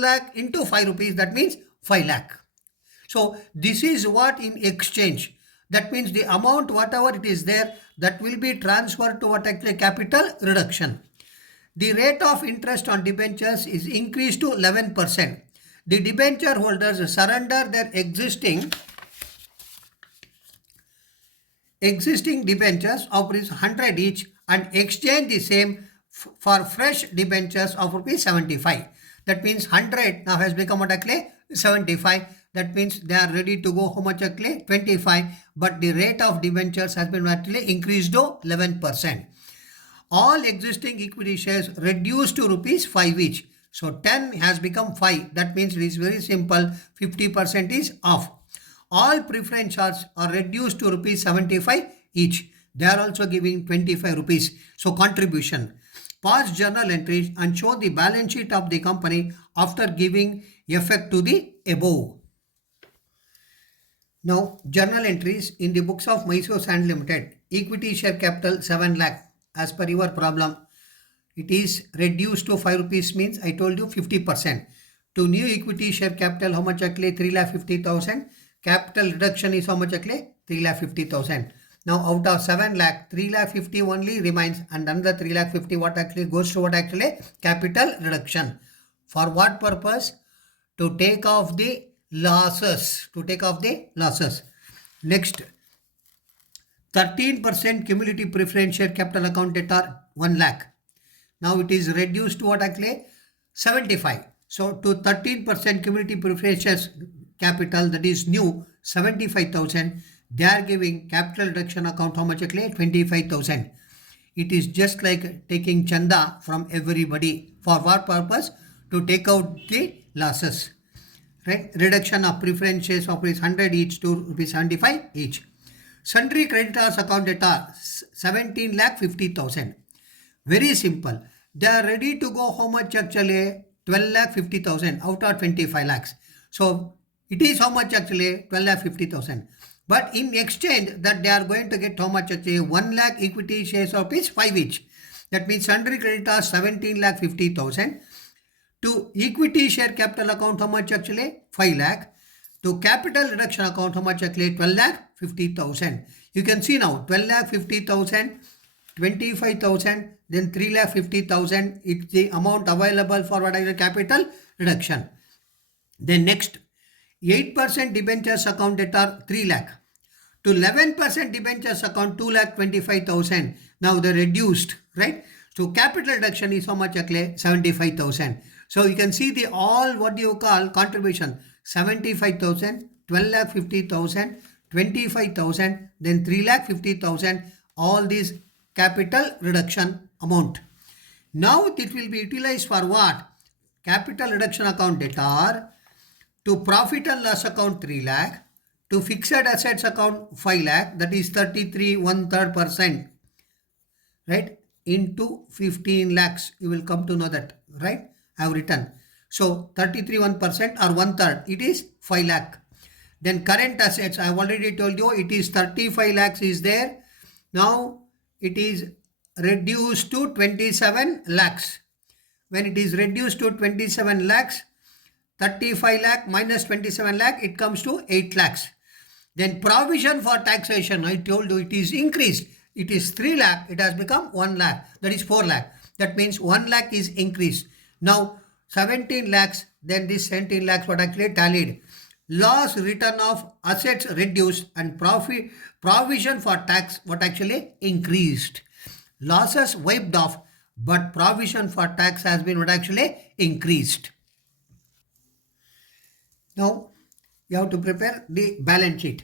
lakh into 5 rupees. That means 5 lakh. So this is what in exchange. That means the amount whatever it is there that will be transferred to what actually? Capital reduction. The rate of interest on debentures is increased to 11%. The debenture holders surrender their existing debentures of rupees 100 each and exchange the same for fresh debentures of rupees 75. That means 100 now has become what actually? 75. That means they are ready to go how much actually? 25. But the rate of debentures has been actually increased to 11%. All existing equity shares reduced to rupees 5 each. So 10 has become 5. That means it is very simple. 50% is off. All preference shares are reduced to rupees 75 each. They are also giving 25 rupees. So contribution. Past journal entries and show the balance sheet of the company after giving effect to the above. Now journal entries in the books of Mysore Sand Limited. Equity share capital 7 lakh. As per your problem, it is reduced to 5 rupees means I told you 50%. To new equity share capital, how much actually? 3,50,000. Capital reduction is how much actually? 3,50,000. Now out of 7 lakh, 3,50,000 only remains and another 3,50,000 what actually goes to what actually? Capital reduction. For what purpose? To take off the losses. Next, 13% cumulative preference share capital account debtor 1 lakh. Now it is reduced to what actually? 75. So to 13% cumulative preference shares capital, that is new, 75,000. They are giving capital reduction account how much actually? 25,000. It is just like taking chanda from everybody. For what purpose? To take out the losses. Right? Reduction of preference shares of rupees 100 each to rupees 75 each. Sundry creditors account data 17 lakh 50,000. Very simple. They are ready to go how much actually? 12 lakh 50,000 out of 25 lakhs. So it is how much actually? 12 lakh 50,000. But in exchange that they are going to get how much actually? 1 lakh equity shares of rupees 5 each. That means sundry creditors 17 lakh 50,000. To equity share capital account how much actually? 5 lakh. To capital reduction account how much actually? 12 lakh 50,000. You can see now 12 lakh 50,000, 25,000, then 3 lakh 50,000. It's the amount available for what is capital reduction. Then next 8% debentures account that are 3 lakh. To 11% debentures account 2 lakh 25,000. Now they reduced, right? So capital reduction is how much actually? 75,000. So you can see the all what you call contribution 75,000, 12 lakh 50,000, 25,000, then 3 lakh 50,000. All these capital reduction amount. Now it will be utilized for what? Capital reduction account debtor, to profit and loss account 3 lakh, to fixed assets account 5 lakh, that is 33 1/3%, right, into 15 lakhs. You will come to know that, right? I have written. So 33 1% or 1/3, it is 5 lakh. Then current assets, I have already told you it is 35 lakhs is there. Now it is reduced to 27 lakhs. When it is reduced to 27 lakhs, 35 lakh minus 27 lakh, it comes to 8 lakhs. Then provision for taxation, I told you it is increased. It is 3 lakh, it has become 1 lakh, that is 4 lakh. That means 1 lakh is increased. Now 17 lakhs, then this 17 lakhs what actually tallied. Loss return of assets reduced and profit provision for tax what actually increased. Losses wiped off, but provision for tax has been what actually increased. Now you have to prepare the balance sheet.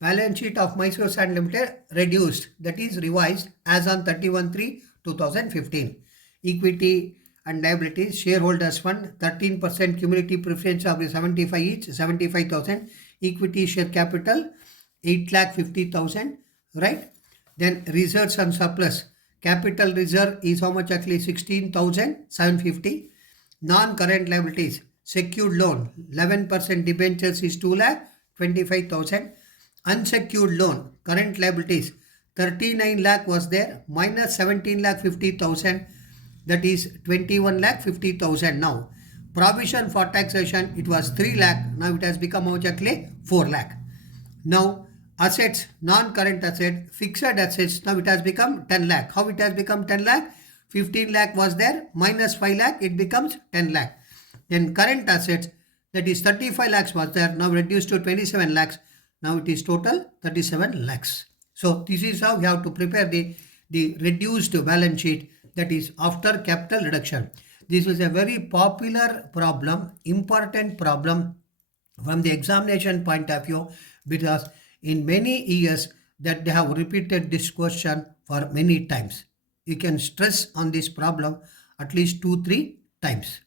Balance sheet of Mysore Sand Limited reduced, that is revised as on 31/3/2015. Equity and liabilities, shareholders fund 13% cumulative preference of 75 each, 75,000. Equity share capital 8 lakh 50,000, right? Then reserves and surplus. Capital reserve is how much actually? 16,750. Non-current liabilities, secured loan 11% debentures is 2 lakh 25,000. Unsecured loan current liabilities 39 lakh was there, minus 17 lakh 50,000, that is 21 lakh 50,000. Now provision for taxation, it was 3 lakh, now it has become how much actually? 4 lakh. Now assets, non-current asset, fixed assets, now it has become 10 lakh. How it has become 10 lakh? 15 lakh was there, minus 5 lakh, it becomes 10 lakh. Then current assets, that is 35 lakhs was there, now reduced to 27 lakhs. Now it is total 37 lakhs. So this is how you have to prepare the reduced balance sheet, that is after capital reduction. This is a very popular problem, important problem from the examination point of view, because in many years that they have repeated this question for many times. You can stress on this problem at least 2-3 times.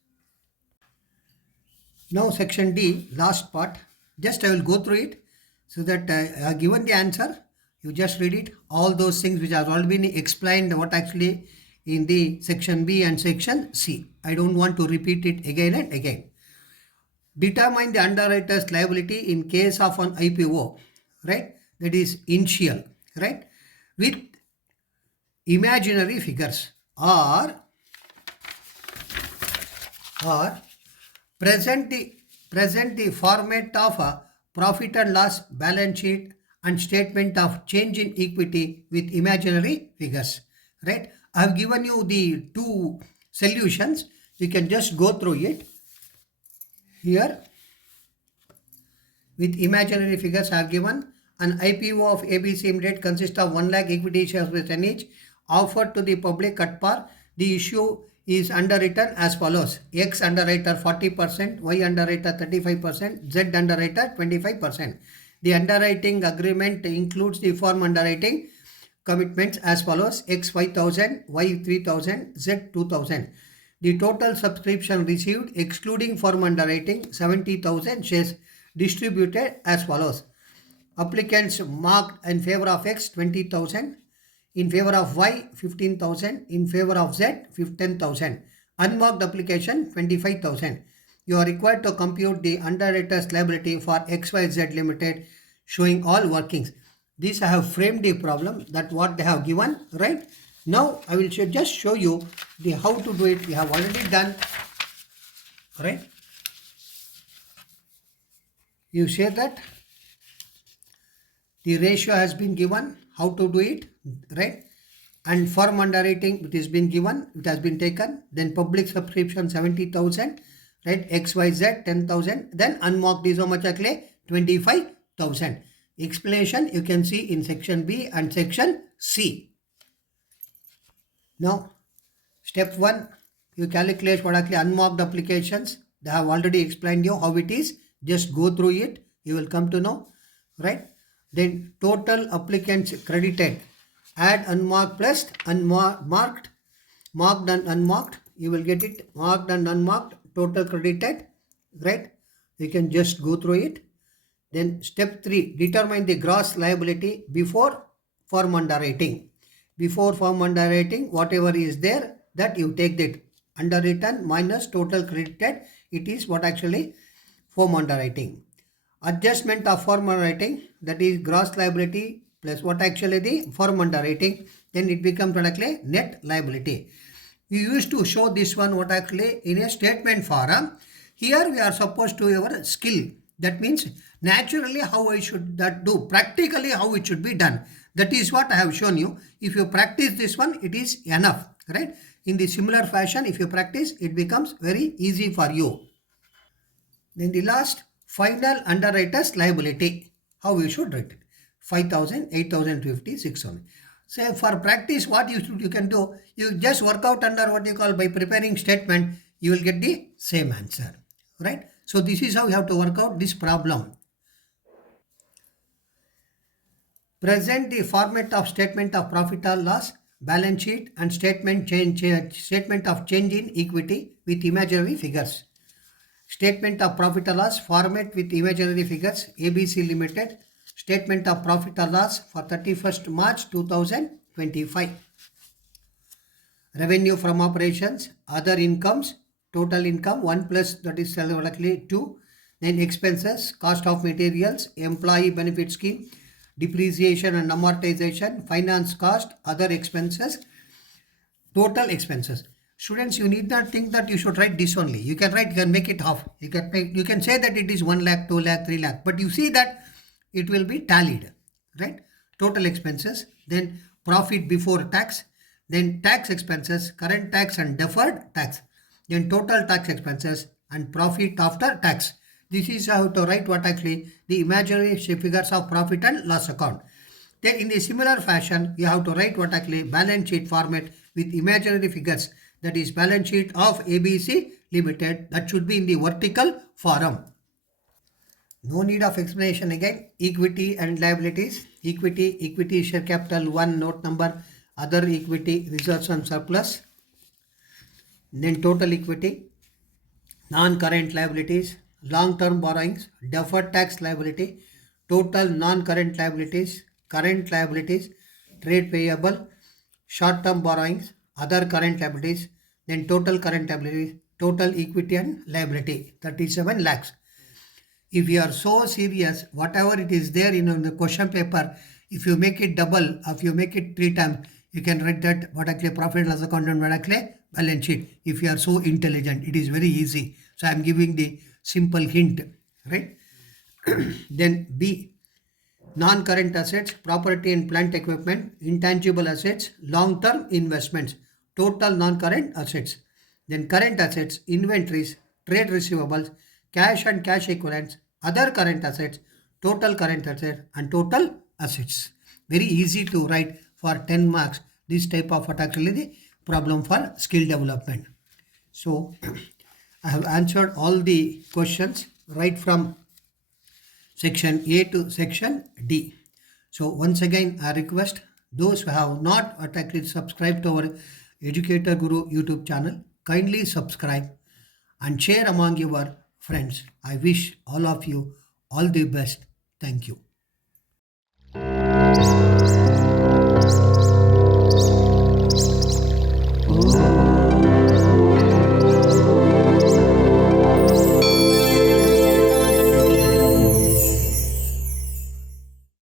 Now section D, last part, just I will go through it so that I have given the answer. You just read it. All those things which have already been explained what actually in the section B and section C. I don't want to repeat it again and again. Determine the underwriter's liability in case of an IPO, right? That is initial, right? With imaginary figures or present the format of a profit and loss, balance sheet and statement of change in equity with imaginary figures, right? I have given you the two solutions. You can just go through it. Here with imaginary figures I have given an IPO of ABC Limited consists of 1 lakh equity shares with 10 each offered to the public at par. The issue is underwritten as follows: X underwriter 40%, Y underwriter 35%, Z underwriter 25%. The underwriting agreement includes the firm underwriting commitments as follows: X 5,000, Y 3,000, Z 2,000. The total subscription received excluding firm underwriting 70,000 shares distributed as follows: applicants marked in favor of X 20,000, in favor of Y 15,000, in favor of Z 10,000, unmarked application 25,000. You are required to compute the underwriter's liability for XYZ Limited showing all workings. This I have framed the problem that what they have given, right? Now I will just show you the how to do it. We have already done, right? You say that the ratio has been given, how to do it, right? And firm underwriting, it has been given, it has been taken. Then public subscription 70,000, right? XYZ 10,000. Then unmarked is how much actually? 25,000. Explanation you can see in section B and section C. Now, step 1, you calculate what actually unmarked applications. They have already explained you how it is. Just go through it. You will come to know, right? Then total applicants credited. Add unmarked plus unmarked, marked and unmarked. You will get it. Marked and unmarked, total credited, right? You can just go through it. Then step 3, determine the gross liability before firm underwriting. Before firm underwriting, whatever is there, that you take that underwritten minus total credited. It is what actually firm underwriting. Adjustment of firm underwriting, that is gross liability plus what actually the firm underwriting. Then it becomes what actually net liability. We used to show this one what actually in a statement form. Here we are supposed to have a skill. That means naturally how I should that do, practically how it should be done. That is what I have shown you. If you practice this one, it is enough, right? In the similar fashion, if you practice, it becomes very easy for you. Then the last, final underwriter's liability. How we should write it? 5,000, 8,050, 6,000. So for practice, what you can do, you just work out under what you call by preparing statement, you will get the same answer, right? So this is how you have to work out this problem. Present the format of statement of profit or loss, balance sheet and statement of change in equity with imaginary figures. Statement of profit or loss format with imaginary figures, ABC Limited. Statement of profit or loss for 31st March 2025. Revenue from operations, other incomes, total income 1 plus that is likely 2. Then expenses, cost of materials, employee benefit scheme, depreciation and amortization, finance cost, other expenses, total expenses. Students, you need not think that you should write this only. You can write, you can make it half. You can say that it is 1 lakh, 2 lakh, 3 lakh. But you see that it will be tallied, right? Total expenses, then profit before tax, then tax expenses, current tax and deferred tax, then total tax expenses and profit after tax. This is how to write what actually the imaginary figures of profit and loss account. Then in the similar fashion, you have to write what actually balance sheet format with imaginary figures. That is balance sheet of ABC Limited. That should be in the vertical form. No need of explanation again. Equity and liabilities. Equity share capital 1 note number, other equity reserves and surplus. Then total equity, non-current liabilities, long-term borrowings, deferred tax liability, total non-current liabilities, current liabilities, trade payable, short-term borrowings, other current liabilities, then total current liabilities, total equity and liability, 37 lakhs. If you are so serious, whatever it is there in the question paper, if you make it double, if you make it 3 times, you can write that what actually profit and loss account and what actually balance sheet. If you are so intelligent, it is very easy. So I am giving the simple hint, right? Then B, non-current assets, property and plant equipment, intangible assets, long-term investments, total non-current assets. Then current assets, inventories, trade receivables, cash and cash equivalents, other current assets, total current assets and total assets. Very easy to write for 10 marks. This type of what actually the problem for skill development. So I have answered all the questions right from section A to section D. So once again I request Those who have not subscribed to our Educator Guru YouTube channel, kindly subscribe and share among your friends. I wish all of you all the best. Thank you.